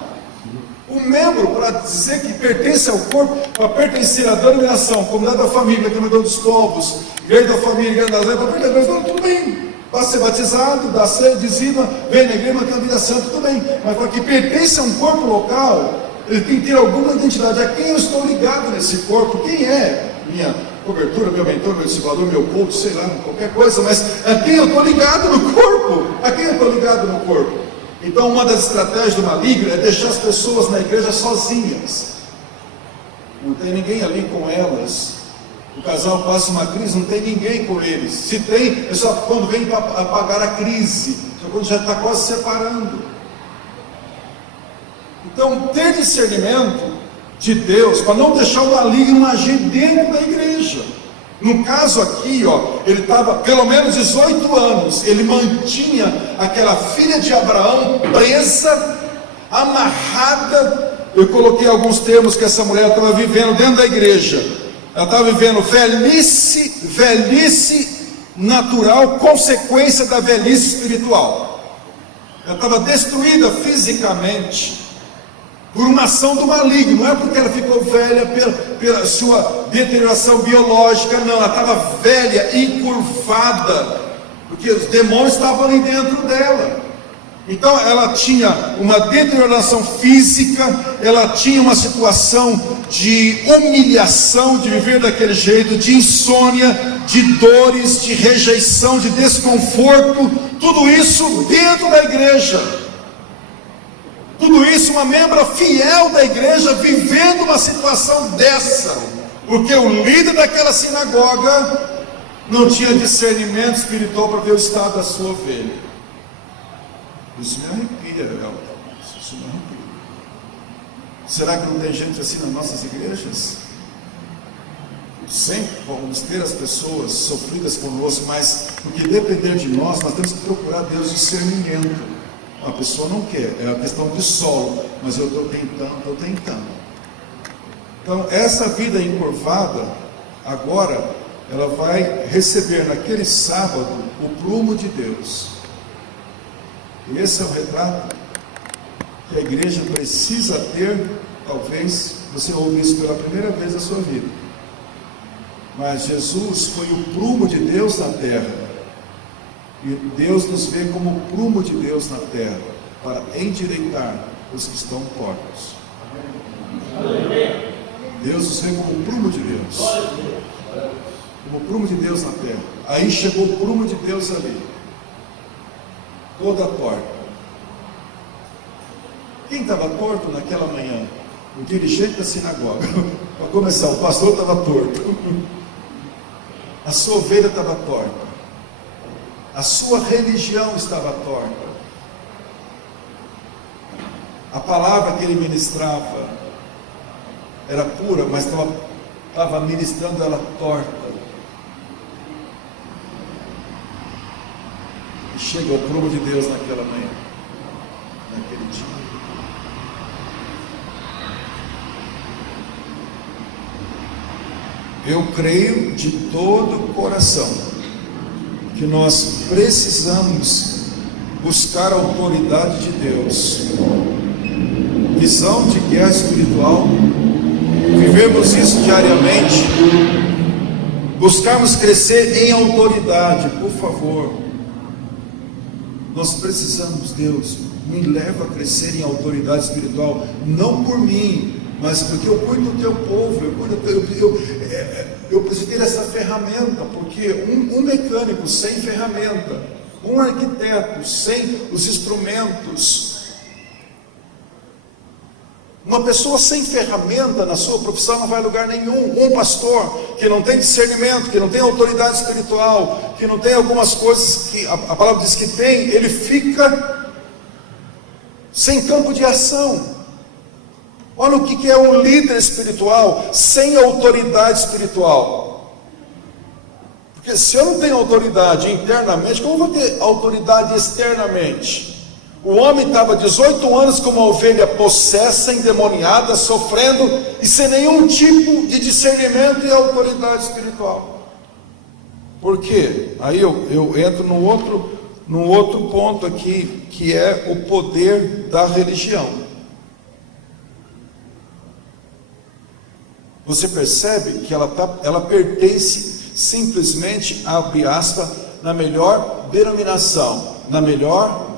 Um membro, para dizer que pertence ao corpo, para pertencer à denominação, comunidade da família, comunidade dos povos, igreja da família, igreja das leis, para pertencer, tudo bem. Para ser batizado, dá ceia, dizima, vem na igreja, tem uma vida santa, tudo bem. Mas para que pertence a um corpo local, ele tem que ter alguma identidade. A quem eu estou ligado nesse corpo? Quem é minha cobertura, meu mentor, meu discipulador, meu coach, sei lá, qualquer coisa, mas a quem eu estou ligado no corpo? A quem eu estou ligado no corpo? Então, uma das estratégias do maligno é deixar as pessoas na igreja sozinhas. Não tem ninguém ali com elas. O casal passa uma crise, não tem ninguém com eles. Se tem, é só quando vem para apagar a crise, só quando já está quase separando. Então, ter discernimento de Deus, para não deixar o maligno agir dentro da igreja. No caso aqui, ele estava pelo menos 18 anos, ele mantinha aquela filha de Abraão presa, amarrada. Eu coloquei alguns termos que essa mulher estava vivendo dentro da igreja. Ela estava vivendo velhice natural, consequência da velhice espiritual. Ela estava destruída fisicamente por uma ação do maligno. Não é porque ela ficou velha pela sua deterioração biológica, não. Ela estava velha, encurvada, porque os demônios estavam ali dentro dela. Então ela tinha uma deterioração física, ela tinha uma situação de humilhação, de viver daquele jeito, de insônia, de dores, de rejeição, de desconforto, tudo isso dentro da igreja. Tudo isso uma membra fiel da igreja vivendo uma situação dessa, porque o líder daquela sinagoga não tinha discernimento espiritual para ver o estado da sua ovelha. Isso me arrepia, isso me arrepia. Será que não tem gente assim nas nossas igrejas? Sempre vamos ter as pessoas sofridas conosco, mas o que depender de nós temos que procurar Deus discernimento. A pessoa não quer, é uma questão de solo, mas eu estou tentando. Então, essa vida encurvada, agora, ela vai receber naquele sábado o prumo de Deus. E esse é o retrato que a igreja precisa ter. Talvez você ouve isso pela primeira vez na sua vida. Mas Jesus foi o prumo de Deus na terra. E Deus nos vê como o prumo de Deus na terra, para endireitar os que estão tortos. Deus nos vê como o prumo de Deus. Como o prumo de Deus na terra. Aí chegou o prumo de Deus ali. Toda torta. Quem estava torto naquela manhã? O dirigente da sinagoga. Para começar, o pastor estava torto. A sua ovelha estava torta. A sua religião estava torta. A palavra que ele ministrava era pura, mas estava ministrando ela torta. E chega o prumo de Deus naquela manhã, naquele dia. Eu creio de todo o coração que nós precisamos buscar a autoridade de Deus, visão de guerra espiritual, vivemos isso diariamente, buscarmos crescer em autoridade, por favor. Nós precisamos, Deus, me leva a crescer em autoridade espiritual, não por mim, mas porque eu cuido do teu povo, eu preciso ter essa ferramenta, porque um mecânico sem ferramenta, um arquiteto sem os instrumentos, uma pessoa sem ferramenta na sua profissão não vai a lugar nenhum. Um pastor que não tem discernimento, que não tem autoridade espiritual, que não tem algumas coisas que a palavra diz que tem, ele fica sem campo de ação. Olha o que é um líder espiritual sem autoridade espiritual. Porque se eu não tenho autoridade internamente, como eu vou ter autoridade externamente? O homem estava 18 anos com uma ovelha possessa, endemoniada, sofrendo, e sem nenhum tipo de discernimento e autoridade espiritual. Por quê? Aí eu entro num outro ponto aqui, que é o poder da religião. Você percebe que ela pertence simplesmente, abre aspas, na melhor denominação, na melhor,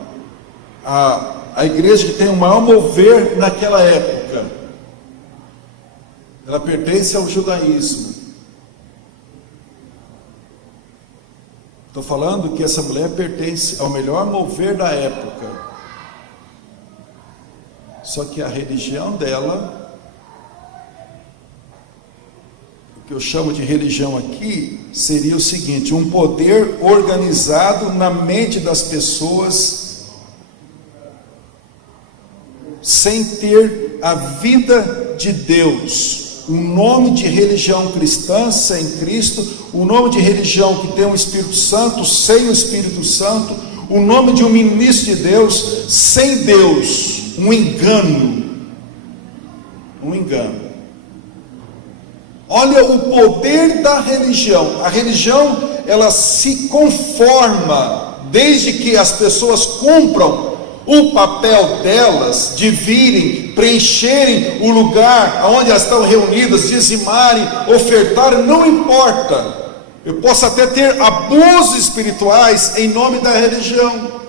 a igreja que tem o maior mover naquela época. Ela pertence ao judaísmo. Estou falando que essa mulher pertence ao melhor mover da época. Só que a religião dela, o que eu chamo de religião aqui, seria o seguinte: um poder organizado na mente das pessoas, sem ter a vida de Deus. O nome de religião cristã sem Cristo, o nome de religião que tem o Espírito Santo sem o Espírito Santo, o nome de um ministro de Deus sem Deus. Um engano. Olha o poder da religião. A religião, ela se conforma, desde que as pessoas cumpram o papel delas de virem, preencherem o lugar onde elas estão reunidas, dizimarem, ofertarem, não importa. Eu posso até ter abusos espirituais em nome da religião.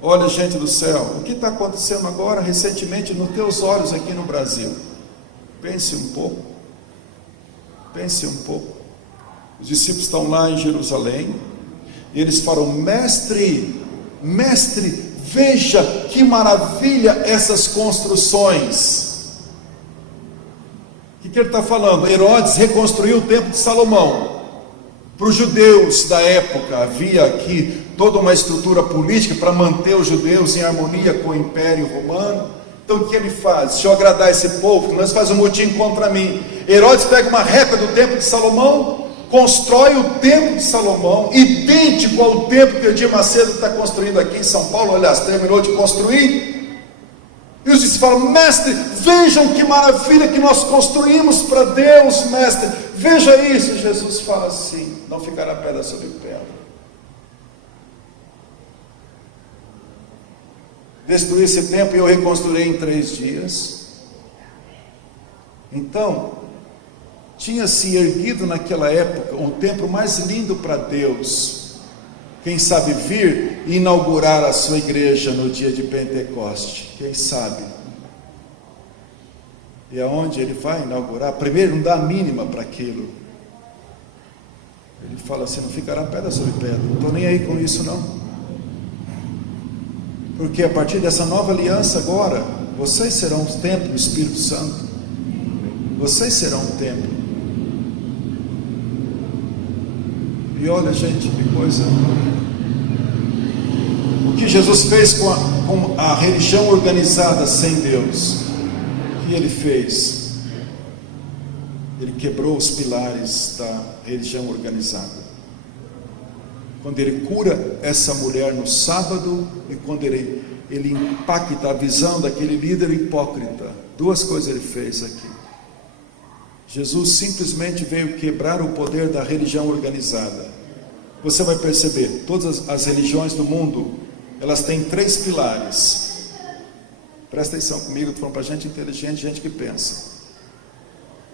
Olha, gente do céu, o que está acontecendo agora, recentemente, nos teus olhos aqui no Brasil? Pense um pouco. Os discípulos estão lá em Jerusalém, e eles falam: mestre, veja que maravilha essas construções. O que ele está falando? Herodes reconstruiu o templo de Salomão. Para os judeus da época, havia aqui toda uma estrutura política para manter os judeus em harmonia com o Império Romano. Então o que ele faz? Deixa eu agradar esse povo, nós fazemos um motim contra mim. Herodes pega uma réplica do templo de Salomão, constrói o templo de Salomão, idêntico ao templo que o Edir Macedo está construindo aqui em São Paulo. Aliás, terminou de construir. E os discípulos falam: mestre, vejam que maravilha que nós construímos para Deus, mestre, veja isso. Jesus fala assim: não ficará pedra sobre pedra. Destruí esse templo e eu reconstruí em 3 dias. Então, tinha se erguido naquela época um templo mais lindo para Deus. Quem sabe vir e inaugurar a sua igreja no dia de Pentecoste? Quem sabe? E aonde ele vai inaugurar? Primeiro, não dá a mínima para aquilo. Ele fala assim: não ficará pedra sobre pedra. Não estou nem aí com isso, não. Porque a partir dessa nova aliança agora, vocês serão um templo do Espírito Santo. Vocês serão um templo. E olha, gente, que coisa. O que Jesus fez com a religião organizada sem Deus? O que ele fez? Ele quebrou os pilares da religião organizada. Quando ele cura essa mulher no sábado, e quando ele impacta a visão daquele líder hipócrita, duas coisas ele fez aqui. Jesus simplesmente veio quebrar o poder da religião organizada. Você vai perceber, todas as religiões do mundo, elas têm 3 pilares. Presta atenção comigo, estou falando para gente inteligente, gente que pensa.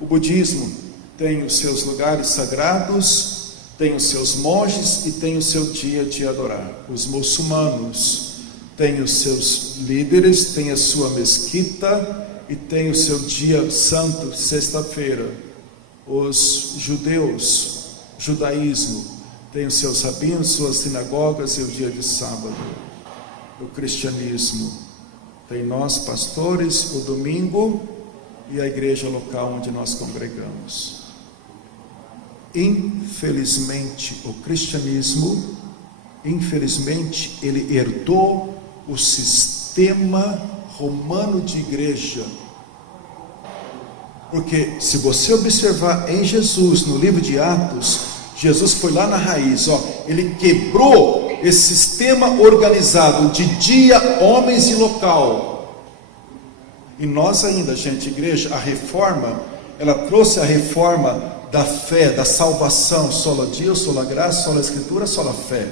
O budismo tem os seus lugares sagrados, tem os seus monges e tem o seu dia de adorar. Os muçulmanos têm os seus líderes, têm a sua mesquita e tem o seu dia santo, sexta-feira. Os judeus, judaísmo, tem os seus rabinos, suas sinagogas e o dia de sábado. O cristianismo tem nós pastores, o domingo e a igreja local onde nós congregamos. Infelizmente, o cristianismo, ele herdou o sistema romano de igreja. Porque se você observar em Jesus, no livro de Atos, Jesus foi lá na raiz, ele quebrou esse sistema organizado de dia, homens e local. E nós ainda, gente, igreja, a reforma, ela trouxe a reforma da fé, da salvação, sola Dio, sola graça, sola escritura, sola fé.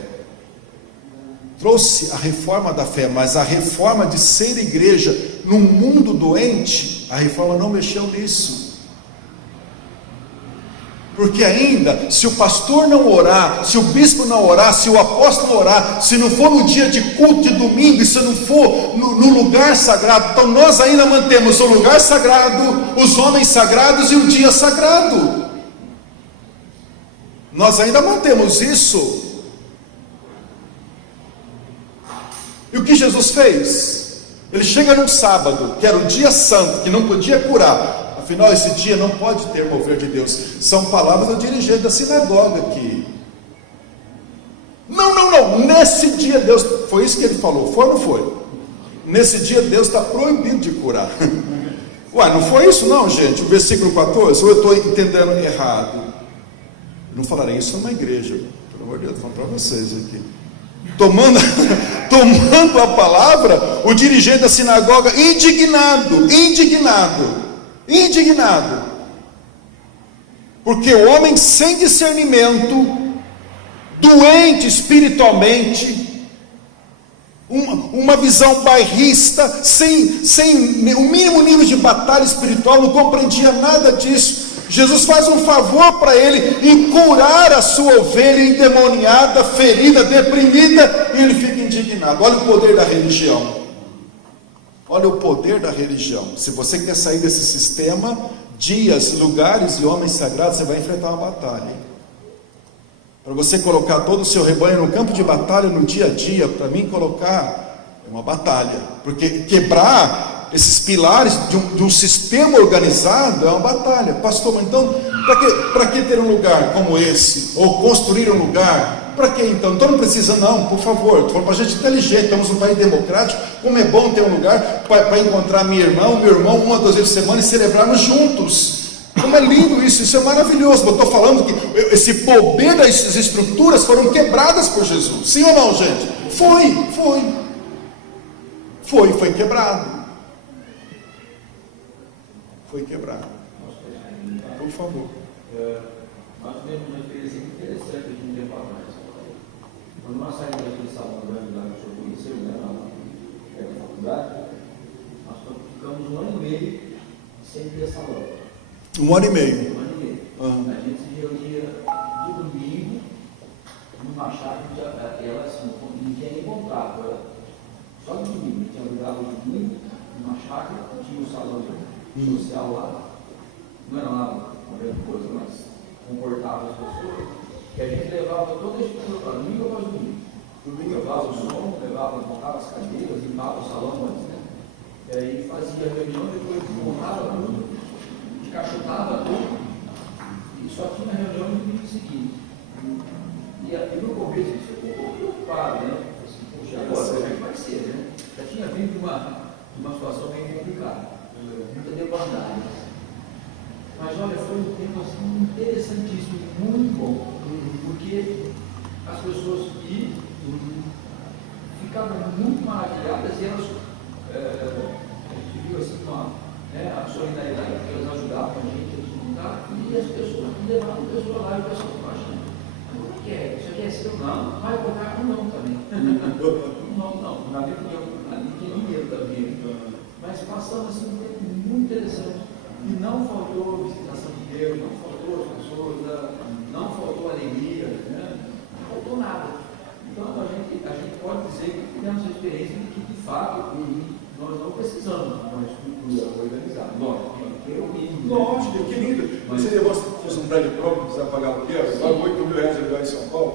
Trouxe a reforma da fé, mas a reforma de ser igreja num mundo doente, a reforma não mexeu nisso. Porque ainda, se o pastor não orar, se o bispo não orar, se o apóstolo não orar, se não for no dia de culto de domingo, e se não for no lugar sagrado, então nós ainda mantemos o lugar sagrado, os homens sagrados e o dia sagrado. Nós ainda mantemos isso. E o que Jesus fez? Ele chega num sábado, que era o dia santo, que não podia curar. Afinal, esse dia não pode ter mover de Deus. São palavras do dirigente da sinagoga aqui. Não, nesse dia Deus, foi isso que ele falou, foi ou não foi? Nesse dia Deus está proibido de curar. Ué, não foi isso não, gente? O versículo 14, ou eu estou entendendo errado? Não falarei isso numa igreja, pelo amor de Deus, estou falando para vocês aqui. Tomando a palavra, o dirigente da sinagoga, indignado, porque o homem sem discernimento, doente espiritualmente, uma visão bairrista, sem o mínimo nível de batalha espiritual, não compreendia nada disso. Jesus faz um favor para ele em curar a sua ovelha endemoniada, ferida, deprimida, e ele fica indignado. Olha o poder da religião. Olha o poder da religião. Se você quer sair desse sistema, dias, lugares e homens sagrados, você vai enfrentar uma batalha. Para você colocar todo o seu rebanho no campo de batalha no dia a dia, para mim colocar é uma batalha. Porque quebrar esses pilares de um sistema organizado é uma batalha. Pastor, mas então, para que ter um lugar como esse? Ou construir um lugar? Para que então? Então não precisa não, por favor. Estou falando para gente inteligente, estamos num país democrático. Como é bom ter um lugar para encontrar minha irmã ou meu irmão 1 ou 2 vezes por semana e celebrarmos juntos. Como é lindo isso é maravilhoso. Eu estou falando que esse poder dessas estruturas foram quebradas por Jesus. Sim ou não, gente? Foi quebrado. Foi quebrado. Por favor. Nós tivemos uma experiência interessante aqui um tempo atrás. Quando nós saímos daqui de Salão Grande, lá que o senhor conheceu, na faculdade, nós ficamos 1 ano e meio sem ter salão. 1 ano e meio. 1 ano e meio. A gente se reunia de domingo numa chácara, ela assim, não tinha nem contrato, era só de domingo, a gente alugava de domingo, numa chácara, tinha um salão social lá, não era lá uma grande coisa, mas comportava as pessoas, que a gente levava toda a estrutura para domingo após domingo. Domingo levava o som, montava as cadeiras, limpava o salão antes, né? E aí fazia reunião, depois montava tudo, encaixotava tudo, e só tinha reunião no domingo seguinte. E no começo a gente ficou um pouco preocupado, né? Assim, poxa, agora como é que vai ser, né? Já tinha vindo uma situação bem complicada, muita debandagem. Mas olha, foi um tempo assim, interessantíssimo, muito bom, porque as pessoas ficavam muito maravilhadas e elas, a gente viu assim, a solidariedade, porque elas ajudavam a gente a desmontar, e as pessoas levavam a pessoa lá e o pessoal falava, como é que é? Isso aqui é seu? Não, vai colocar não também. Não, na minha opinião, ali tinha dinheiro também. Mas passamos assim um tempo muito interessante. E não faltou visitação de Deus, não faltou as pessoas, não faltou alegria, né? Não faltou nada. Então a gente pode dizer que tivemos a experiência de que, de fato, nós não precisamos de uma estrutura organizada. Lógico, que lindo. Você fosse um prédio próprio, precisar pagar aluguel, paga R$8 mil aluguel em São Paulo,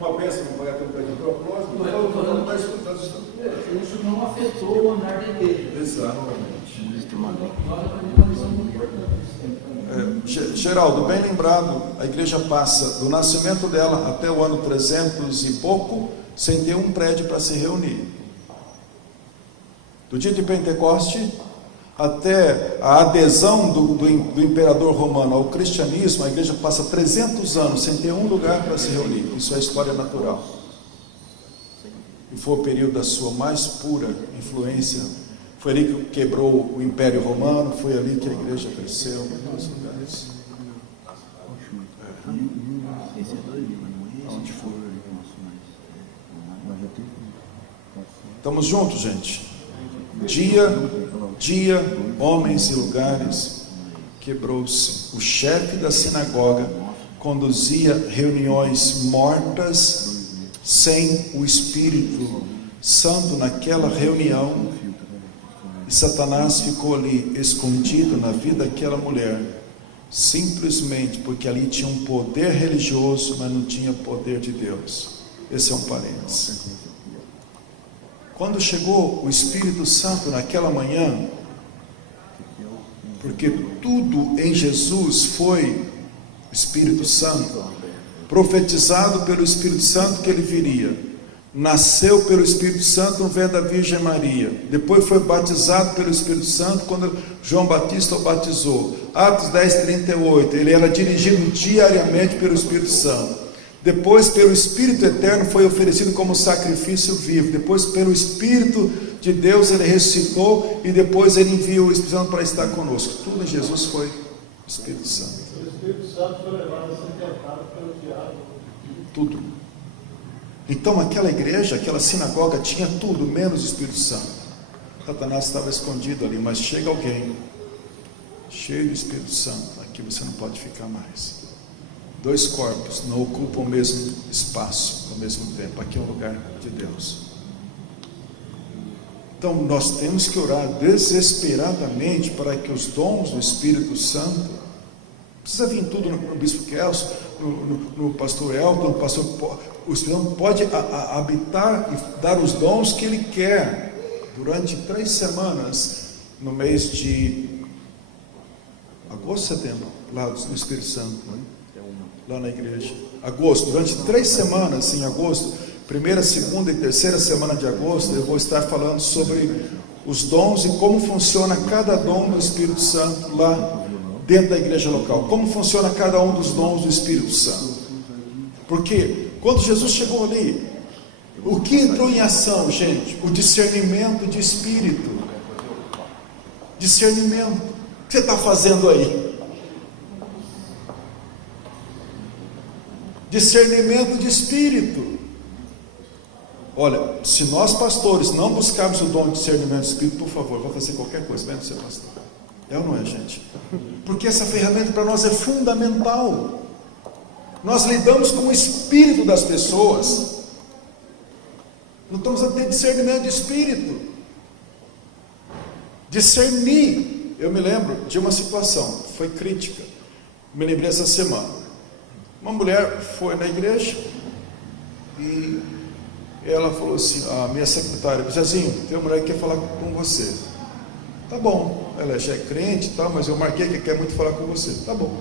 uma peça não pagar pelo prédio próprio, nós não falando mais isso não afetou o andar da igreja. Exatamente. Nós aprendemos uma lição muito importante nesse tempo também. Geraldo, bem lembrado, a igreja passa do nascimento dela até o ano 300 e pouco, sem ter um prédio para se reunir. Do dia de Pentecoste até a adesão do imperador romano ao cristianismo, a igreja passa 300 anos sem ter um lugar para se reunir. Isso é história natural. E foi o período da sua mais pura influência. Foi ali que quebrou o Império Romano, foi ali que a igreja cresceu em todos os lugares. Onde for. Estamos juntos, gente? Dia, homens e lugares, quebrou-se. O chefe da sinagoga conduzia reuniões mortas sem o Espírito Santo naquela reunião, e Satanás ficou ali escondido na vida daquela mulher, simplesmente porque ali tinha um poder religioso, mas não tinha poder de Deus. Esse é um parênteses. Quando chegou o Espírito Santo naquela manhã, porque tudo em Jesus foi Espírito Santo, profetizado pelo Espírito Santo que ele viria, nasceu pelo Espírito Santo no ventre da Virgem Maria, depois foi batizado pelo Espírito Santo quando João Batista o batizou, Atos 10:38, ele era dirigido diariamente pelo Espírito Santo. Depois, pelo Espírito Eterno, foi oferecido como sacrifício vivo. Depois, pelo Espírito de Deus, ele ressuscitou. E depois, ele enviou o Espírito Santo para estar conosco. Tudo em Jesus foi o Espírito Santo. O Espírito Santo foi levado a ser tentado pelo diabo. Tudo. Então, aquela igreja, aquela sinagoga, tinha tudo, menos o Espírito Santo. Satanás estava escondido ali, mas chega alguém, cheio do Espírito Santo. Aqui você não pode ficar mais. Dois corpos não ocupam o mesmo espaço ao mesmo tempo. Aqui é um lugar de Deus. Então nós temos que orar desesperadamente para que os dons do Espírito Santo, precisa vir tudo no Bispo Kelso, no pastor Elton, no pastor, o Espírito Santo pode habitar e dar os dons que ele quer durante 3 semanas no mês de agosto, setembro, lá do Espírito Santo, lá na igreja, agosto, durante 3 semanas em agosto, primeira, segunda e terceira semana de agosto, eu vou estar falando sobre os dons e como funciona cada dom do Espírito Santo lá dentro da igreja local, como funciona cada um dos dons do Espírito Santo. Porque quando Jesus chegou ali, o que entrou em ação, gente? O discernimento de espírito. Discernimento. O que você está fazendo aí? Discernimento de espírito. Olha, se nós pastores não buscarmos o dom de discernimento de espírito, por favor, vá fazer qualquer coisa, vem ser pastor. É ou não é, gente? Porque essa ferramenta para nós é fundamental. Nós lidamos com o espírito das pessoas. Não estamos a ter discernimento de espírito. Discernir. Eu me lembro de uma situação, foi crítica. Me lembrei essa semana. Uma mulher foi na igreja e ela falou assim, a minha secretária, Zezinho, tem uma mulher que quer falar com você. Tá bom, ela já é crente e tal, mas eu marquei que quer muito falar com você. Tá bom.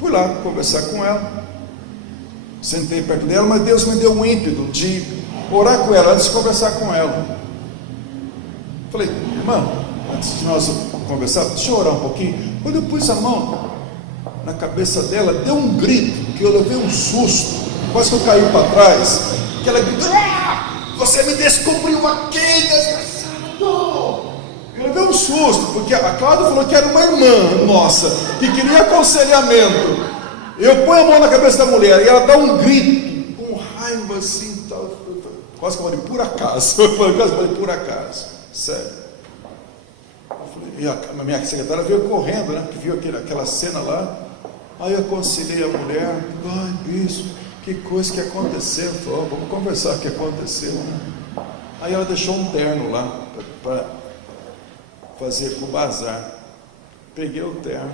Fui lá conversar com ela, sentei perto dela, mas Deus me deu um ímpeto de orar com ela, antes de conversar com ela. Falei, irmã, antes de nós conversar, deixa eu orar um pouquinho. Quando eu pus a mão na cabeça dela, deu um grito, que eu levei um susto, quase que eu caí para trás, que ela gritou, você me descobriu aqui, desgraçado. Eu levei um susto, porque a Cláudia falou que era uma irmã nossa, que queria aconselhamento. Eu ponho a mão na cabeça da mulher, e ela dá um grito, com raiva assim, tal. Quase que eu falei, por acaso. Eu falei, por acaso, sério. E a minha secretária veio correndo, né? Porque viu aquela cena lá. Aí eu aconselhei a mulher. Ai, bispo, que coisa que aconteceu. Falei, vamos conversar o que aconteceu, né? Aí ela deixou um terno lá para fazer com o bazar. Peguei o terno,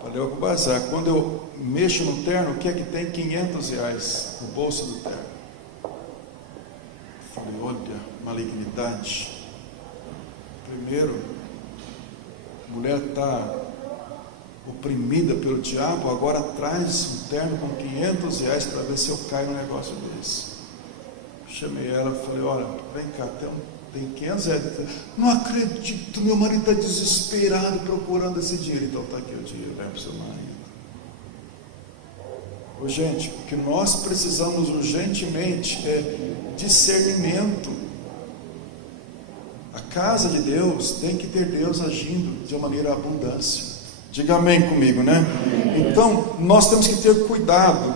falei com o bazar. Quando eu mexo no terno, o que é que tem? R$500 no bolso do terno. Falei, olha, malignidade. Primeiro, a mulher está oprimida pelo diabo, agora traz um terno com R$500 para ver se eu caio num negócio desse. Chamei ela e falei, olha, vem cá, tem R$500. Não acredito, meu marido está desesperado procurando esse dinheiro. Então está aqui o dinheiro, vai para o seu marido. Ô, gente, o que nós precisamos urgentemente é discernimento. A casa de Deus tem que ter Deus agindo de uma maneira abundância. Diga amém comigo, né? Então, nós temos que ter cuidado.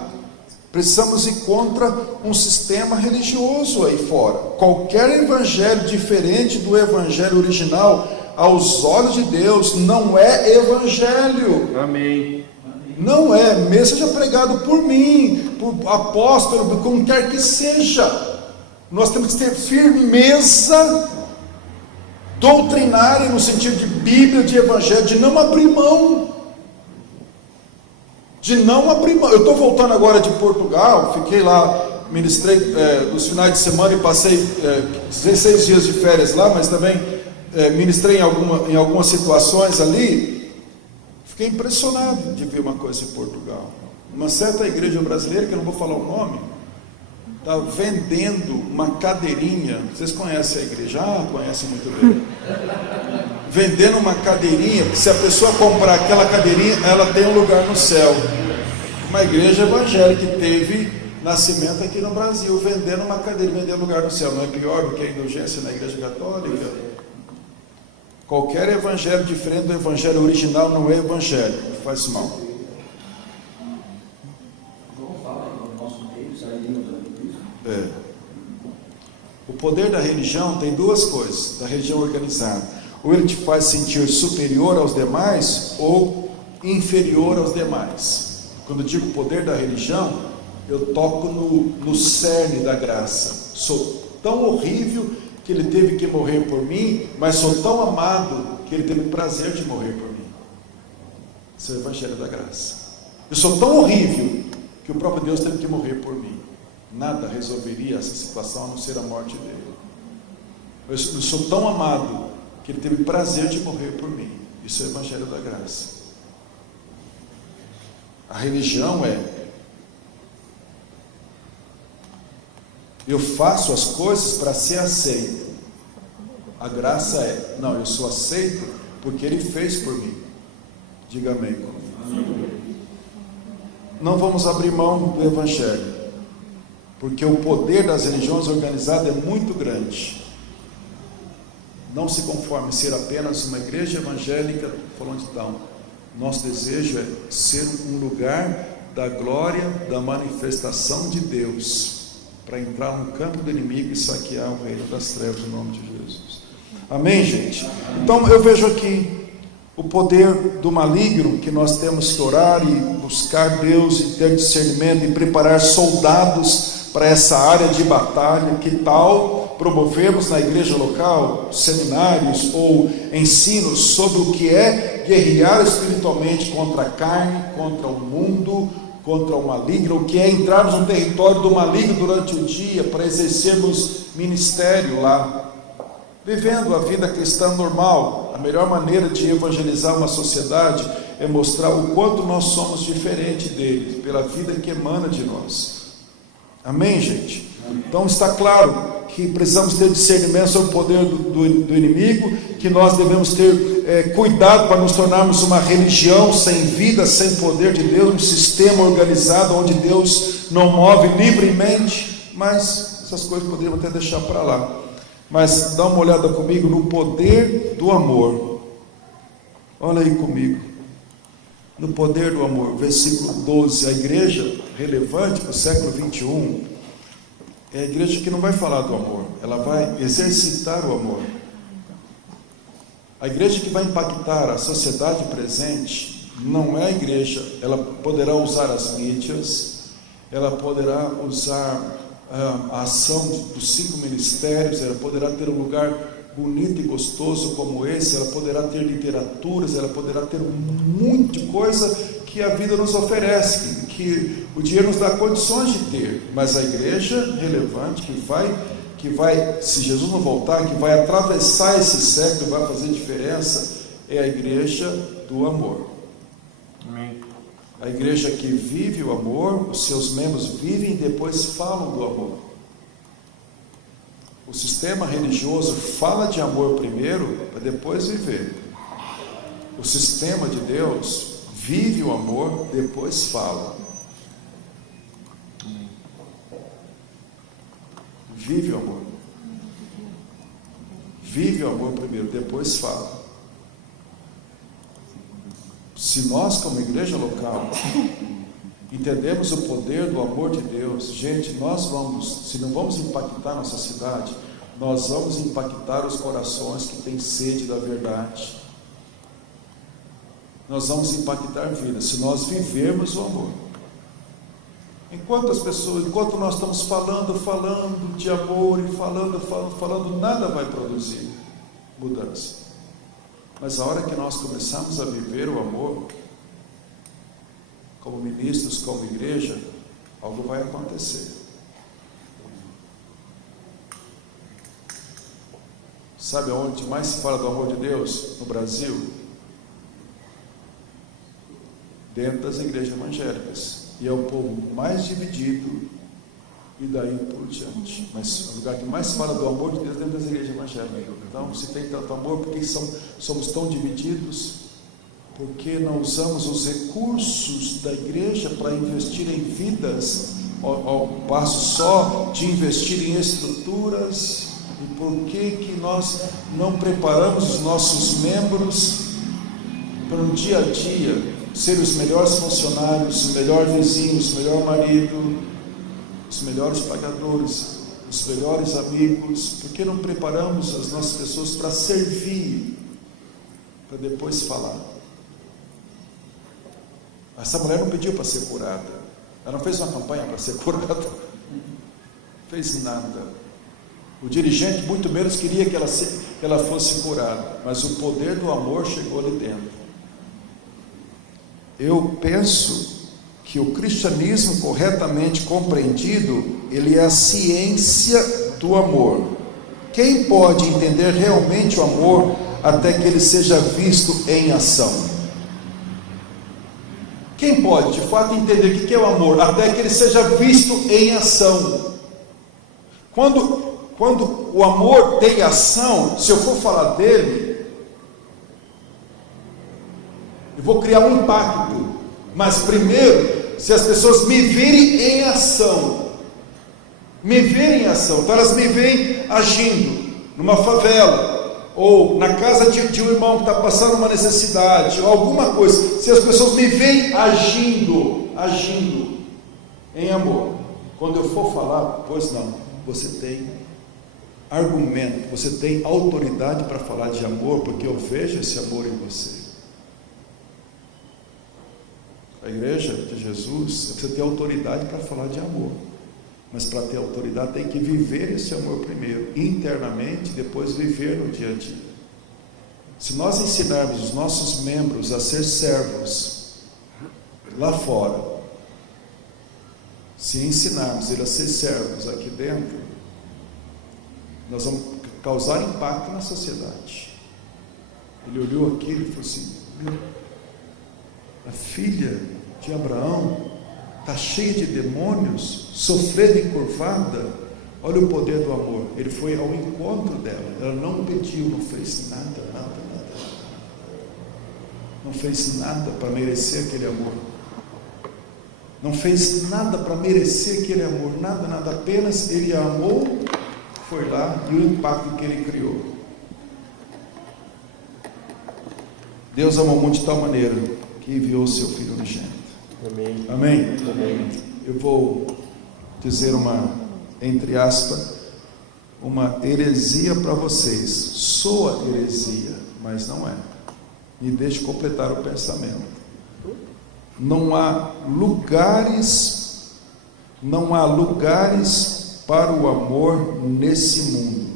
Precisamos ir contra um sistema religioso aí fora. Qualquer evangelho diferente do evangelho original, aos olhos de Deus, não é evangelho. Amém. Não é, mesmo seja pregado por mim, por apóstolo, como quer que seja. Nós temos que ter firmeza doutrinária, no sentido de Bíblia, de Evangelho, de não abrir mão. De não abrir mão. Eu estou voltando agora de Portugal, fiquei lá, ministrei nos finais de semana e passei 16 dias de férias lá, mas também ministrei em algumas situações ali. Fiquei impressionado de ver uma coisa em Portugal. Uma certa igreja brasileira, que eu não vou falar o nome, está vendendo uma cadeirinha. Vocês conhecem a igreja? Conhecem muito bem. Vendendo uma cadeirinha, porque se a pessoa comprar aquela cadeirinha, ela tem um lugar no céu. Uma igreja evangélica que teve nascimento aqui no Brasil, vendendo uma cadeirinha, vendendo lugar no céu. Não é pior do que a indulgência na igreja católica? Qualquer evangelho diferente do evangelho original não é evangelho, faz mal. O poder da religião tem duas coisas, da religião organizada. Ou ele te faz sentir superior aos demais, ou inferior aos demais. Quando eu digo poder da religião, eu toco no cerne da graça. Sou tão horrível que ele teve que morrer por mim, mas sou tão amado que ele teve o prazer de morrer por mim. Esse é o evangelho da graça. Eu sou tão horrível que o próprio Deus teve que morrer por mim. Nada resolveria essa situação a não ser a morte dele. Eu sou tão amado que ele teve prazer de morrer por mim. Isso é o evangelho da graça. A religião é: eu faço as coisas para ser aceito. A graça é: não, eu sou aceito porque ele fez por mim. Diga amém. Não vamos abrir mão do evangelho, porque o poder das religiões organizadas é muito grande. Não se conforme ser apenas uma igreja evangélica falando de tal. Nosso desejo é ser um lugar da glória, da manifestação de Deus, para entrar no campo do inimigo e saquear o reino das trevas, no nome de Jesus. Amém, gente? Então eu vejo aqui o poder do maligno, que nós temos que orar e buscar Deus e ter discernimento e preparar soldados para essa área de batalha. Que tal promovermos na igreja local seminários ou ensinos sobre o que é guerrear espiritualmente contra a carne, contra o mundo, contra o maligno, o que é entrarmos no território do maligno durante o dia para exercermos ministério lá, vivendo a vida cristã normal. A melhor maneira de evangelizar uma sociedade é mostrar o quanto nós somos diferentes deles, pela vida que emana de nós. Amém, gente? Então está claro que precisamos ter discernimento sobre o poder do inimigo, que nós devemos ter cuidado para nos tornarmos uma religião sem vida, sem poder de Deus, um sistema organizado onde Deus não move livremente, mas essas coisas poderiam até deixar para lá. Mas dá uma olhada comigo no poder do amor. Olha aí comigo. No poder do amor, versículo 12. A igreja relevante para o século 21 é a igreja que não vai falar do amor, ela vai exercitar o amor. A igreja que vai impactar a sociedade presente não é a igreja. Ela poderá usar as mídias, ela poderá usar a ação dos 5 ministérios, ela poderá ter um lugar bonito e gostoso como esse, ela poderá ter literaturas, ela poderá ter muita coisa que a vida nos oferece, que o dinheiro nos dá condições de ter, mas a igreja relevante que vai, se Jesus não voltar, que vai atravessar esse século e vai fazer diferença, é a igreja do amor. Amém. A igreja que vive o amor, os seus membros vivem e depois falam do amor. O sistema religioso fala de amor primeiro, para depois viver. O sistema de Deus vive o amor, depois fala. Vive o amor. Vive o amor primeiro, depois fala. Se nós, como igreja local, entendemos o poder do amor de Deus, gente, nós vamos, se não vamos impactar nossa cidade, nós vamos impactar os corações que têm sede da verdade. Nós vamos impactar vidas, se nós vivermos o amor. Enquanto nós estamos falando de amor e falando, nada vai produzir mudança. Mas a hora que nós começarmos a viver o amor, como ministros, como igreja, algo vai acontecer. Sabe aonde mais se fala do amor de Deus? No Brasil? Dentro das igrejas evangélicas. E é o povo mais dividido, e daí por diante. Mas o lugar que mais se fala do amor de Deus é dentro das igrejas evangélicas. Então, se tem tanto amor, por que somos tão divididos? Porque não usamos os recursos da igreja para investir em vidas, ao passo só de investir em estruturas. E por que nós não preparamos os nossos membros para um dia a dia ser os melhores funcionários, os melhores vizinhos, o melhor marido, os melhores pagadores, os melhores amigos? Por que não preparamos as nossas pessoas para servir, para depois falar? Essa mulher não pediu para ser curada, ela não fez uma campanha para ser curada, não fez nada. O dirigente muito menos queria que ela fosse curada, mas o poder do amor chegou ali dentro. Eu penso que o cristianismo corretamente compreendido, ele é a ciência do amor. Quem pode entender realmente o amor até que ele seja visto em ação? Quem pode de fato entender o que é o amor até que ele seja visto em ação? Quando o amor tem ação, se eu for falar dele, eu vou criar um impacto. Mas primeiro, se as pessoas me virem em ação, então elas me veem agindo numa favela, ou na casa de um irmão que está passando uma necessidade, ou alguma coisa, se as pessoas me veem agindo em amor, quando eu for falar, pois não, você tem argumento, você tem autoridade para falar de amor, porque eu vejo esse amor em você. A igreja de Jesus, você tem autoridade para falar de amor, mas para ter autoridade tem que viver esse amor primeiro, internamente, depois viver no dia a dia. Se nós ensinarmos os nossos membros a ser servos lá fora, se ensinarmos eles a ser servos aqui dentro, nós vamos causar impacto na sociedade. Ele olhou aquilo e falou assim: a filha de Abraão está cheia de demônios, sofrendo encurvada. Olha o poder do amor. Ele foi ao encontro dela, ela não pediu, não fez nada. Não fez nada para merecer aquele amor. Não fez nada para merecer aquele amor, nada, apenas ele a amou, foi lá, e o impacto que ele criou. Deus amou o mundo de tal maneira que enviou o seu Filho unigênito. Amém. Amém? Amém. Eu vou dizer uma, entre aspas, uma heresia para vocês. Soa heresia, mas não é. Me deixe completar o pensamento. Não há lugares para o amor nesse mundo.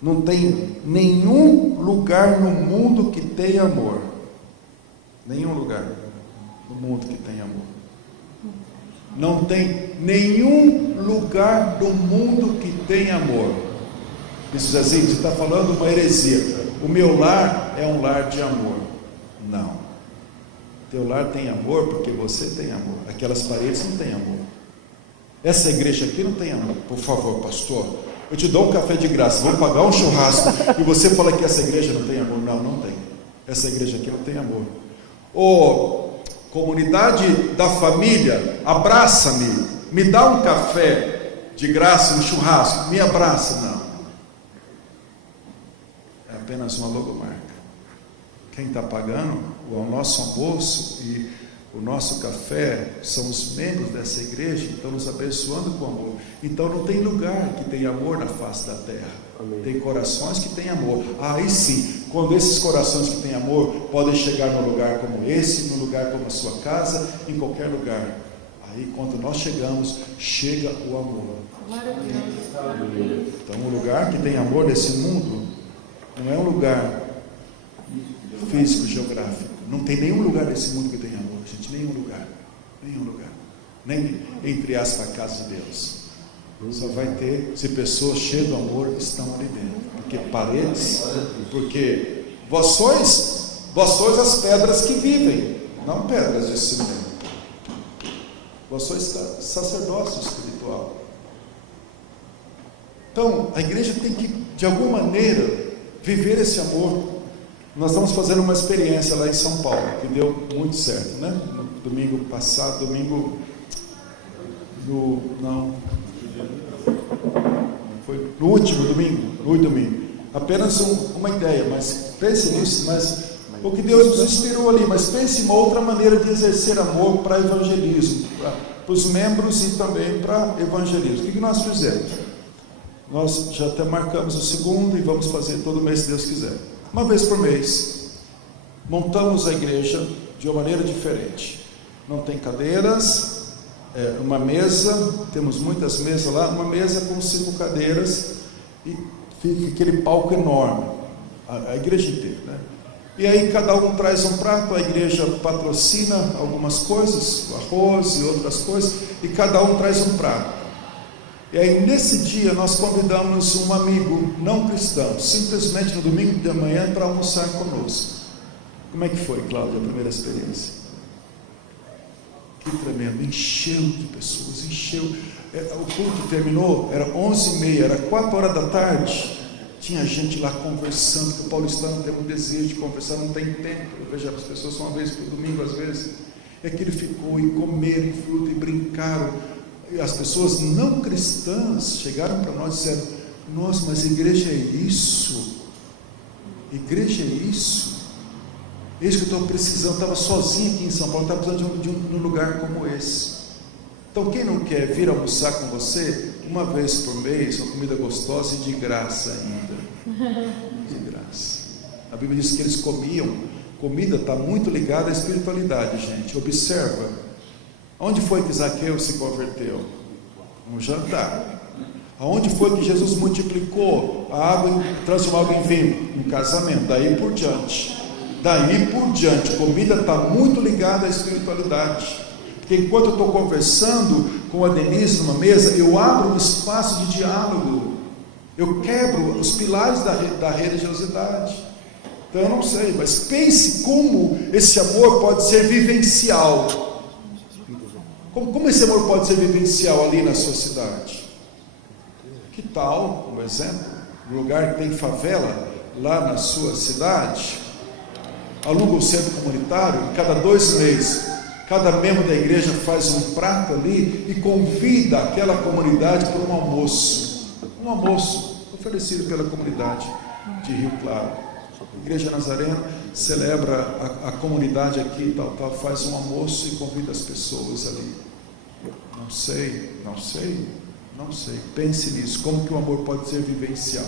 Não tem nenhum lugar no mundo que tenha amor. Nenhum lugar no mundo que tenha amor. Não tem nenhum lugar do mundo que tenha amor. Isso assim, você está falando uma heresia. O meu lar é um lar de amor. Não. Teu lar tem amor porque você tem amor. Aquelas paredes não têm amor. Essa igreja aqui não tem amor. Por favor, pastor, eu te dou um café de graça, vou pagar um churrasco e você fala que essa igreja não tem amor. Não, não tem. Essa igreja aqui não tem amor. Ô, comunidade da família, abraça-me, me dá um café de graça, um churrasco, me abraça. Não. É apenas uma logomarca. Quem está pagando o nosso almoço e o nosso café são os membros dessa igreja, estão nos abençoando com amor. Então não tem lugar que tenha amor na face da terra. Amém. Tem corações que têm amor. Aí sim, quando esses corações que têm amor podem chegar num lugar como esse, num lugar como a sua casa, em qualquer lugar. Aí quando nós chegamos, chega o amor. Então um lugar que tem amor nesse mundo não é um lugar físico, geográfico. Não tem nenhum lugar nesse mundo que tenha amor, gente. Nenhum lugar. Nem entre aspas a casa de Deus. Só vai ter se pessoas cheias do amor estão ali dentro. Porque paredes, porque vós sois as pedras que vivem, não pedras de cimento. Vós sois sacerdócio espiritual. Então a igreja tem que, de alguma maneira, viver esse amor. Nós estamos fazendo uma experiência lá em São Paulo, que deu muito certo, né? No domingo passado, foi no último domingo. Apenas uma ideia, mas pense nisso, o que Deus nos inspirou ali, mas pense em uma outra maneira de exercer amor para evangelismo, para os membros e também para evangelismo. O que nós fizemos? Nós já até marcamos o segundo e vamos fazer todo mês, se Deus quiser. Uma vez por mês, montamos a igreja de uma maneira diferente. Não tem cadeiras, uma mesa, temos muitas mesas lá, uma mesa com 5 cadeiras e fica aquele palco enorme, a igreja inteira, né? E aí cada um traz um prato, a igreja patrocina algumas coisas, arroz e outras coisas, e cada um traz um prato. E aí nesse dia nós convidamos um amigo não cristão, simplesmente no domingo de manhã para almoçar conosco. Como é que foi, Cláudia, a primeira experiência? Que tremendo, encheu de pessoas, o culto terminou, era 11h30, era 4 horas da tarde, tinha gente lá conversando, que o paulistano tem um desejo de conversar, não tem tempo. Eu vejo as pessoas só uma vez por domingo às vezes, é que ele ficou e comeram fruta e brincaram. E as pessoas não cristãs chegaram para nós e disseram: nossa, mas igreja é isso? Igreja é isso? É isso que eu estou precisando. Eu estava sozinho aqui em São Paulo, estava precisando de um lugar como esse. Então quem não quer vir almoçar com você, uma vez por mês, uma comida gostosa e de graça ainda. De graça. A Bíblia diz que eles comiam. Comida está muito ligada à espiritualidade, gente. Observa. Onde foi que Zaqueu se converteu? No jantar. Aonde foi que Jesus multiplicou a água e transformou água em vinho? No casamento. Daí por diante. Daí por diante. Comida está muito ligada à espiritualidade. Porque enquanto eu estou conversando com a Denise numa mesa, eu abro um espaço de diálogo. Eu quebro os pilares da religiosidade. Então eu não sei, mas pense como esse amor pode ser vivencial. Como esse amor pode ser vivencial ali na sua cidade? Que tal, um exemplo, um lugar que tem favela, lá na sua cidade, aluga um centro comunitário, e cada 2 meses, cada membro da igreja faz um prato ali e convida aquela comunidade para um almoço oferecido pela comunidade de Rio Claro. A Igreja Nazarena celebra a comunidade aqui, tal, faz um almoço e convida as pessoas ali. Não sei. Pense nisso, como que o amor pode ser vivencial.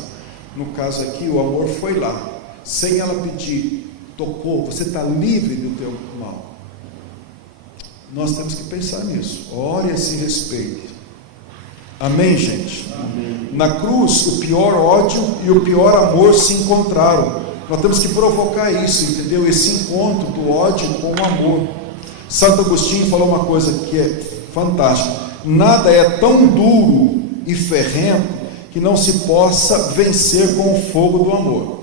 No caso aqui, o amor foi lá, sem ela pedir, tocou, você está livre do teu mal. Nós temos que pensar nisso. Ore a esse respeito. Amém, gente? Amém. Na cruz, o pior ódio e o pior amor se encontraram. Nós temos que provocar isso, entendeu? Esse encontro do ódio com o amor. Santo Agostinho falou uma coisa que é fantástica: nada é tão duro e ferrento que não se possa vencer com o fogo do amor.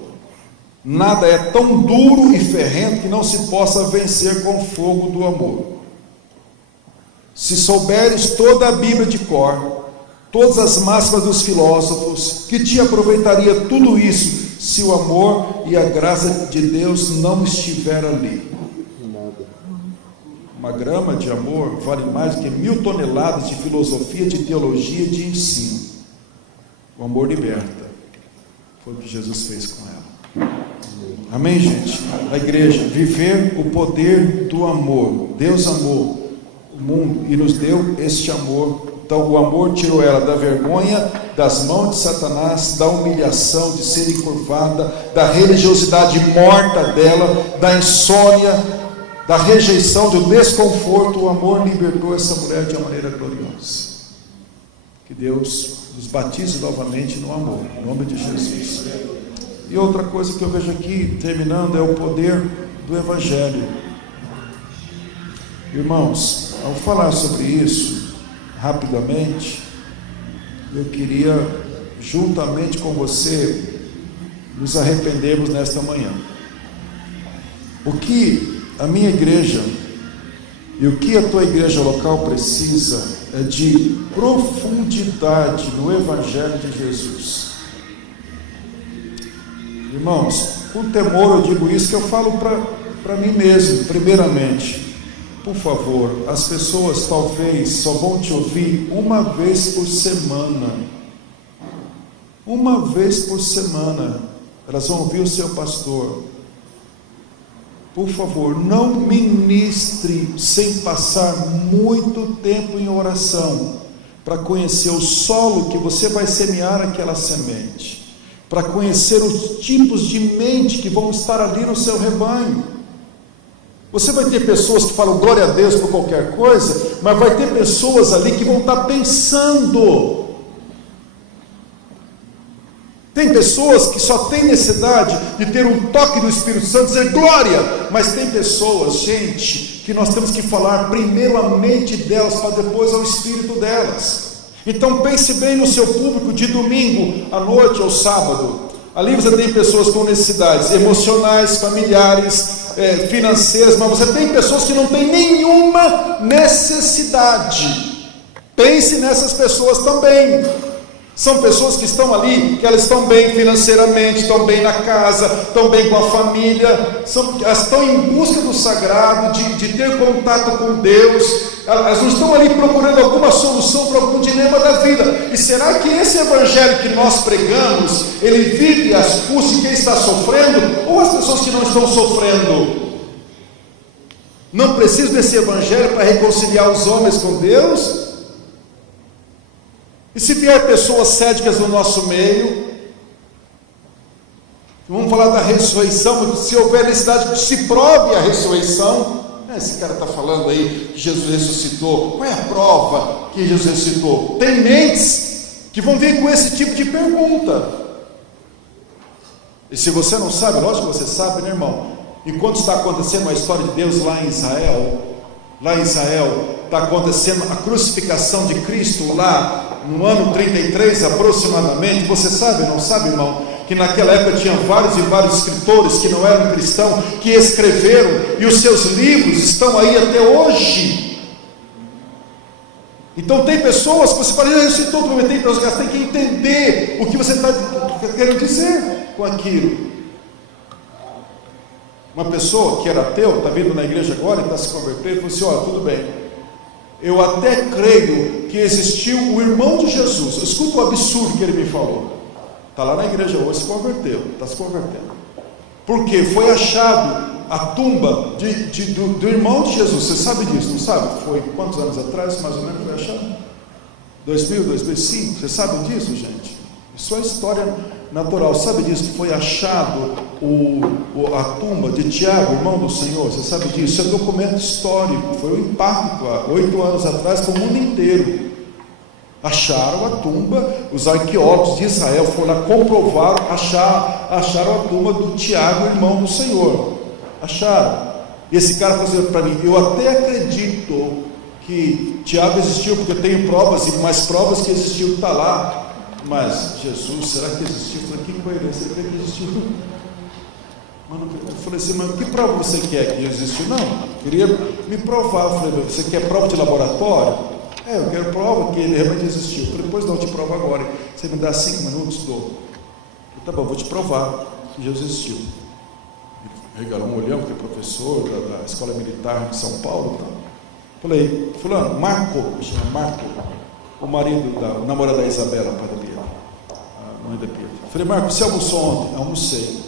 Nada é tão duro e ferrento que não se possa vencer com o fogo do amor. Se souberes toda a Bíblia de cor, todas as máximas dos filósofos, que te aproveitaria tudo isso se o amor e a graça de Deus não estiver ali? Uma grama de amor vale mais do que 1000 toneladas de filosofia, de teologia, de ensino. O amor liberta. Foi o que Jesus fez com ela. Amém, gente? A igreja, viver o poder do amor. Deus amou o mundo e nos deu este amor. Então o amor tirou ela da vergonha, das mãos de Satanás, da humilhação de ser encurvada, da religiosidade morta dela, da insônia, da rejeição, do desconforto. O amor libertou essa mulher de uma maneira gloriosa. Que Deus nos batize novamente no amor, em nome de Jesus. E outra coisa que eu vejo aqui, terminando, é o poder do Evangelho. Irmãos, ao falar sobre isso, rapidamente, eu queria, juntamente com você, nos arrependermos nesta manhã. O que a minha igreja e o que a tua igreja local precisa é de profundidade no Evangelho de Jesus. Irmãos, com temor eu digo isso, que eu falo para mim mesmo, primeiramente. Por favor, as pessoas talvez só vão te ouvir uma vez por semana. Uma vez por semana elas vão ouvir o seu pastor. Por favor, não ministre sem passar muito tempo em oração, para conhecer o solo que você vai semear aquela semente, para conhecer os tipos de mente que vão estar ali no seu rebanho. Você vai ter pessoas que falam glória a Deus por qualquer coisa, mas vai ter pessoas ali que vão estar pensando. Tem pessoas que só têm necessidade de ter um toque do Espírito Santo, dizer glória, mas tem pessoas, gente, que nós temos que falar primeiro a mente delas, para depois ao espírito delas. Então pense bem no seu público de domingo à noite ou sábado. Ali você tem pessoas com necessidades emocionais, familiares, financeiras, mas você tem pessoas que não têm nenhuma necessidade. Pense nessas pessoas também. São pessoas que estão ali, que elas estão bem financeiramente, estão bem na casa, estão bem com a família, elas estão em busca do sagrado, de ter contato com Deus. Elas não estão ali procurando alguma solução para algum dilema da vida. E será que esse evangelho que nós pregamos, ele vive às custas de quem está sofrendo, ou as pessoas que não estão sofrendo? Não precisam desse evangelho para reconciliar os homens com Deus? E se vier pessoas céticas no nosso meio, vamos falar da ressurreição, se houver necessidade que se prove a ressurreição. Esse cara está falando aí que Jesus ressuscitou. Qual é a prova que Jesus ressuscitou? Tem mentes que vão vir com esse tipo de pergunta. E se você não sabe, lógico que você sabe, né, irmão? Enquanto está acontecendo a história de Deus lá em Israel está acontecendo a crucificação de Cristo lá no ano 33 aproximadamente. Você sabe, não sabe, irmão? Que naquela época tinha vários e vários escritores que não eram cristãos, que escreveram, e os seus livros estão aí até hoje. Então tem pessoas que você fala, eu ressuscitou, você tem que entender o que você está querendo dizer com aquilo. Uma pessoa que era ateu, está vindo na igreja agora e está se convertendo, e falou assim, olha, tudo bem, eu até creio que existiu o irmão de Jesus. Escuta o absurdo que ele me falou. Está lá na igreja hoje, se converteu, está se convertendo. Porque foi achado a tumba do irmão de Jesus. Você sabe disso, não sabe? Foi quantos anos atrás, mais ou menos, foi achado? 2000, 2005, você sabe disso, gente? Isso é história natural. Sabe disso, que foi achado a tumba de Tiago, irmão do Senhor? Você sabe disso? Isso é documento histórico, foi um impacto há 8 anos atrás para o mundo inteiro. Acharam a tumba, os arqueólogos de Israel foram lá, comprovaram, acharam a tumba do Tiago, irmão do Senhor. Acharam. E esse cara falou assim para mim, eu até acredito que Tiago existiu, porque eu tenho provas, e mais provas que existiu, está lá. Mas Jesus, será que existiu? Eu falei, que coerência, será que existiu? Mano, eu falei assim, mas que prova você quer que existiu? Não, queria me provar. Eu falei, você quer prova de laboratório? Eu quero prova que ele realmente existiu. Eu falei, pois não, eu te provo agora. Você me dá 5 minutos, dou. Eu falei, tá bom, vou te provar que Jesus existiu. Ele regalou um olhão, que é professor da Escola Militar de São Paulo. Tá? Falei, fulano, Marco, chama Marco, o marido o namorado da Isabela, pai da Bia, a mãe da Bia. Falei, Marco, você almoçou ontem? Almocei.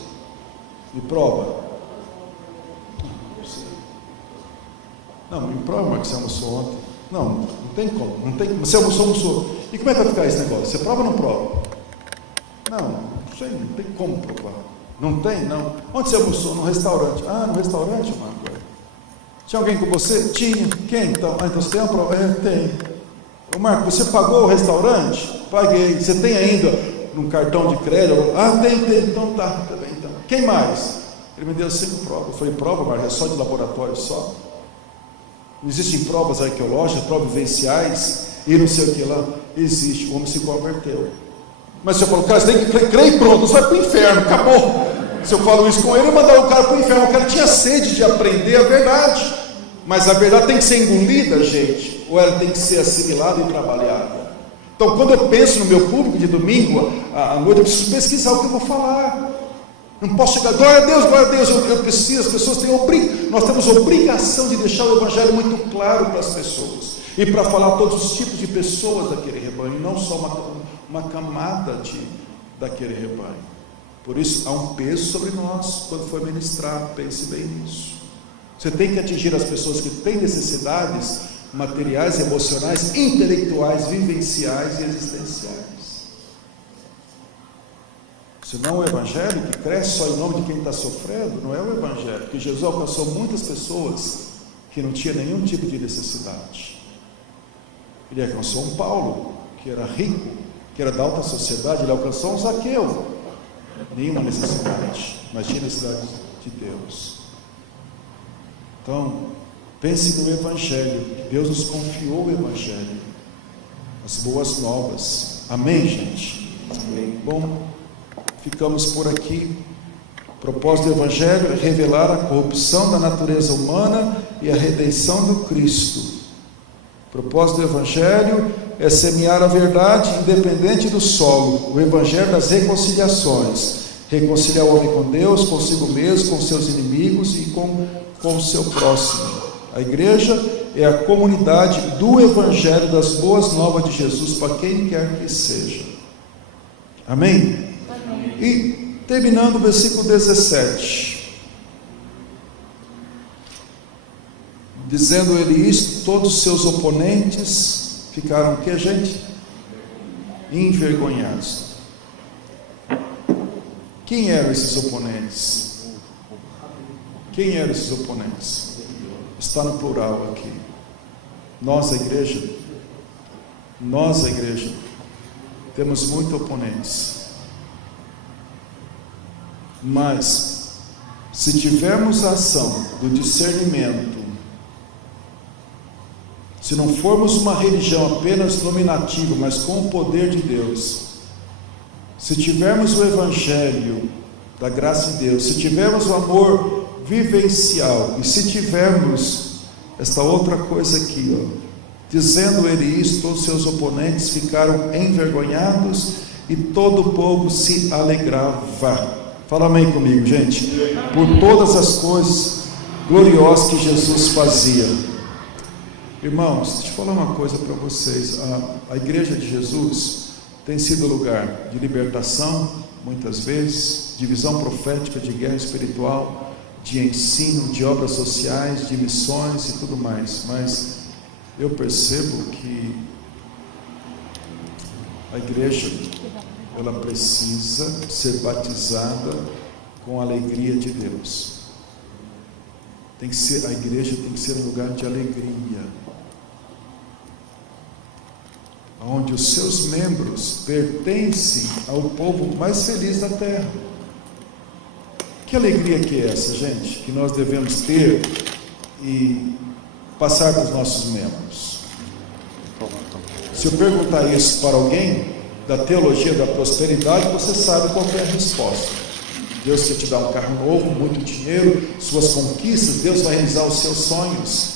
Me prova. Não, me prova, Marco, que você almoçou ontem. Não tem como, não tem. Você almoçou. E como é que vai ficar esse negócio? Você prova ou não prova? Não sei, não tem como provar. Não tem, não. Onde você almoçou? No restaurante. Ah, no restaurante, Marco. Tinha alguém com você? Tinha. Quem então? Ah, então você tem uma prova? Tem. Ô Marco, você pagou o restaurante? Paguei. Você tem ainda um cartão de crédito? Ah, tem. Então tá bem, então. Quem mais? Ele me deu 5 provas. Eu falei, prova, Marco, é só de laboratório só? Não existem provas arqueológicas, provas vivenciais, e não sei o que lá. Existe, o homem se converteu. Mas se eu falo, cara, você tem que crer e pronto, você vai para o inferno, acabou. Se eu falo isso com ele, eu mandar o cara para o inferno. O cara tinha sede de aprender a verdade, mas a verdade tem que ser engolida, gente, ou ela tem que ser assimilada e trabalhada. Então, quando eu penso no meu público de domingo à noite, eu preciso pesquisar o que eu vou falar. Não posso chegar, glória a Deus, eu preciso, as pessoas nós temos obrigação de deixar o Evangelho muito claro para as pessoas, e para falar a todos os tipos de pessoas daquele rebanho, não só uma camada daquele rebanho. Por isso há um peso sobre nós, quando for ministrar, pense bem nisso. Você tem que atingir as pessoas que têm necessidades materiais, emocionais, intelectuais, vivenciais e existenciais. Senão o Evangelho que cresce só em nome de quem está sofrendo, não é o Evangelho, porque Jesus alcançou muitas pessoas que não tinham nenhum tipo de necessidade. Ele alcançou um Paulo, que era rico, que era da alta sociedade. Ele alcançou um Zaqueu, nenhuma necessidade, mas tinha necessidade de Deus. Então, pense no Evangelho, Deus nos confiou o Evangelho, as boas novas. Amém, gente? Amém. Bom, ficamos por aqui. O propósito do Evangelho é revelar a corrupção da natureza humana e a redenção do Cristo. O propósito do Evangelho é semear a verdade independente do solo. O Evangelho das reconciliações. Reconciliar o homem com Deus, consigo mesmo, com seus inimigos e com o seu próximo. A igreja é a comunidade do Evangelho das boas novas de Jesus para quem quer que seja. Amém? E terminando o versículo 17, dizendo ele isto, todos os seus oponentes ficaram o que, gente? envergonhados. Quem eram esses oponentes? Quem eram esses oponentes? Está no plural aqui. Nós, a igreja, temos muitos oponentes. Mas, se tivermos a ação do discernimento, se não formos uma religião apenas nominativa, mas com o poder de Deus, se tivermos o evangelho da graça de Deus, se tivermos o amor vivencial, e se tivermos esta outra coisa aqui, dizendo ele isso, todos os seus oponentes ficaram envergonhados e todo o povo se alegrava. Fala amém comigo, gente. Por todas as coisas gloriosas que Jesus fazia. Irmãos, deixa eu falar uma coisa para vocês. A igreja de Jesus tem sido lugar de libertação, muitas vezes, de visão profética, de guerra espiritual, de ensino, de obras sociais, de missões e tudo mais. Mas eu percebo que a igreja, ela precisa ser batizada com a alegria de Deus. A igreja tem que ser um lugar de alegria, onde os seus membros pertencem ao povo mais feliz da terra. Que alegria que é essa, gente, que nós devemos ter e passar para os nossos membros? Se eu perguntar isso para alguém da teologia da prosperidade, você sabe qual é a resposta. Deus quer te dar um carro novo, muito dinheiro, suas conquistas, Deus vai realizar os seus sonhos.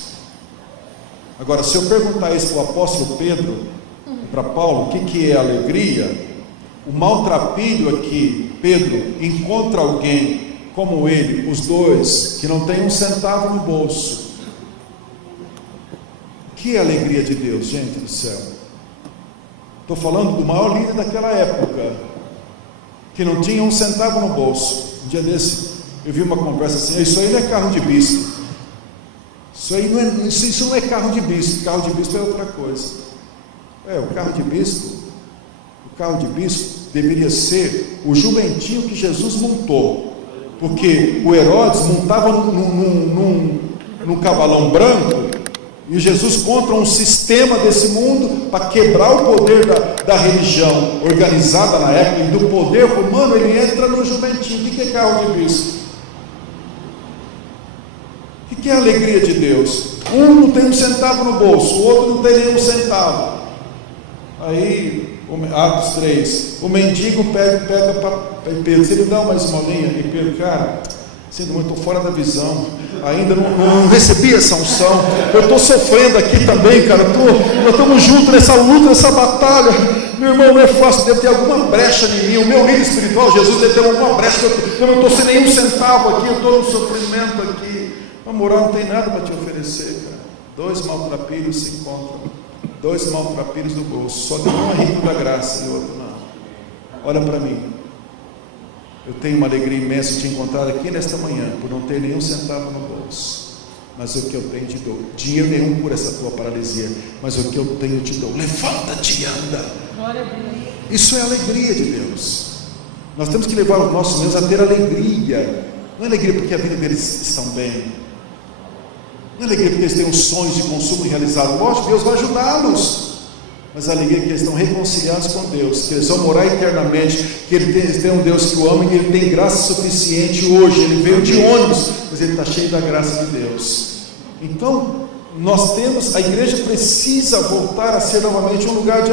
Agora, se eu perguntar isso para o apóstolo Pedro e para Paulo, o que é alegria? O maltrapilho aqui, Pedro encontra alguém como ele, os dois, que não tem um centavo no bolso. Que é a alegria de Deus, gente do céu? Estou falando do maior líder daquela época, que não tinha um centavo no bolso. Um dia desse, eu vi uma conversa assim: isso aí não é carro de bispo. Isso não é carro de bispo. Carro de bispo é outra coisa. O carro de bispo deveria ser o jumentinho que Jesus montou, porque o Herodes montava num cavalão branco, e Jesus contra um sistema desse mundo para quebrar o poder da religião organizada na época e do poder romano. Ele entra no jumentinho. O que é carro de bispo? O que é a alegria de Deus? Um não tem um centavo no bolso, o outro não tem nenhum centavo. Aí, Atos 3, o mendigo pega para Pedro: se ele dá uma esmolinha, e Pedro: cara, sinto muito, estou fora da visão, ainda não recebi essa unção, eu estou sofrendo aqui também, cara, nós estamos juntos nessa luta, nessa batalha, meu irmão, não é fácil, deve ter alguma brecha em mim, o meu líder espiritual, Jesus, deve ter alguma brecha, eu não estou sem nenhum centavo aqui, eu estou no sofrimento aqui. A moral não tem nada para te oferecer, cara. 2 maltrapilhos se encontram, 2 maltrapilhos no bolso, só que um é rico da graça e o outro não. Olha para mim, eu tenho uma alegria imensa de te encontrar aqui nesta manhã, por não ter nenhum centavo no bolso, mas o que eu tenho te dou. Dinheiro nenhum por essa tua paralisia, mas o que eu tenho te dou. Levanta-te e anda. Isso é a alegria de Deus. Nós temos que levar os nossos membros a ter alegria. Não é alegria porque a vida deles estão bem, não é alegria porque eles têm os sonhos de consumo realizados. Lógico, Deus vai ajudá-los, mas a alegria é que eles estão reconciliados com Deus, que eles vão morar eternamente, que eles têm um Deus que o ama e que ele tem graça suficiente hoje. Ele veio de ônibus, mas ele está cheio da graça de Deus. Então, a igreja precisa voltar a ser novamente um lugar de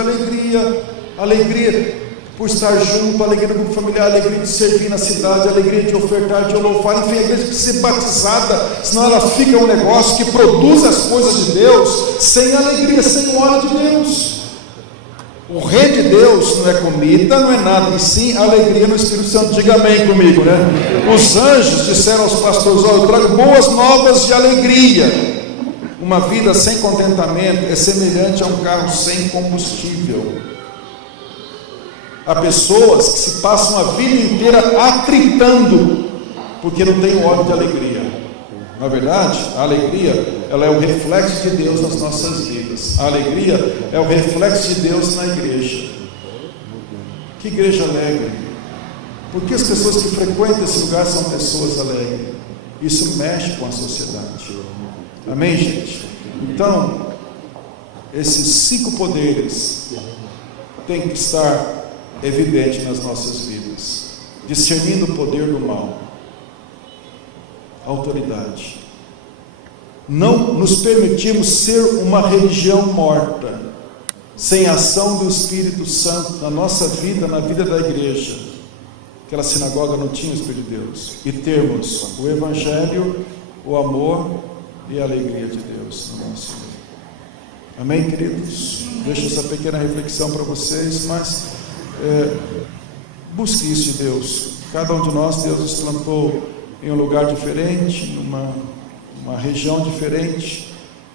alegria por estar junto, alegria do grupo familiar, alegria de servir na cidade, alegria de ofertar, de louvar. Enfim, a igreja precisa ser batizada, senão ela fica um negócio que produz as coisas de Deus sem alegria, sem o óleo de Deus. O rei de Deus não é comida, não é nada, e sim alegria no Espírito Santo. Diga amém comigo, né? Os anjos disseram aos pastores: olha, eu trago boas novas de alegria. Uma vida sem contentamento é semelhante a um carro sem combustível. Há pessoas que se passam a vida inteira atritando, porque não tem o óleo de alegria. Na verdade, a alegria, ela é o reflexo de Deus nas nossas vidas. A alegria é o reflexo de Deus na igreja. Que igreja alegre. Porque as pessoas que frequentam esse lugar são pessoas alegres. Isso mexe com a sociedade. Amém, gente? Então, esses 5 poderes têm que estar evidentes nas nossas vidas. Discernindo o poder do mal. Autoridade. Não nos permitimos ser uma religião morta, sem ação do Espírito Santo na nossa vida, na vida da igreja. Aquela sinagoga não tinha o Espírito de Deus. E termos o Evangelho, o amor e a alegria de Deus no nosso meio. Amém, queridos? Deixo essa pequena reflexão para vocês, mas busque isso de Deus. Cada um de nós, Deus nos plantou em um lugar diferente, numa região diferente,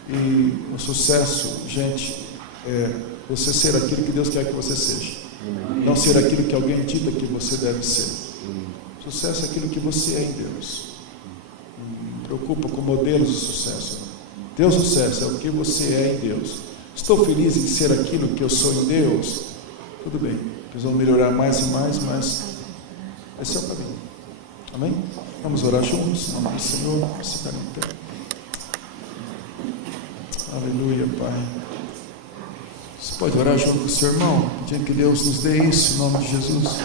e o sucesso, gente, é você ser aquilo que Deus quer que você seja, não ser aquilo que alguém dita que você deve ser. Sucesso é aquilo que você é em Deus. Não me preocupa com modelos de sucesso. Deus sucesso é o que você é em Deus. Estou feliz em ser aquilo que eu sou em Deus. Tudo bem, eles vão melhorar mais e mais, mas esse é o caminho. Amém? Vamos orar juntos, em nome do Senhor. Você está em pé. Aleluia, Pai. Você pode orar junto com o seu irmão, pedindo que Deus nos dê isso em nome de Jesus.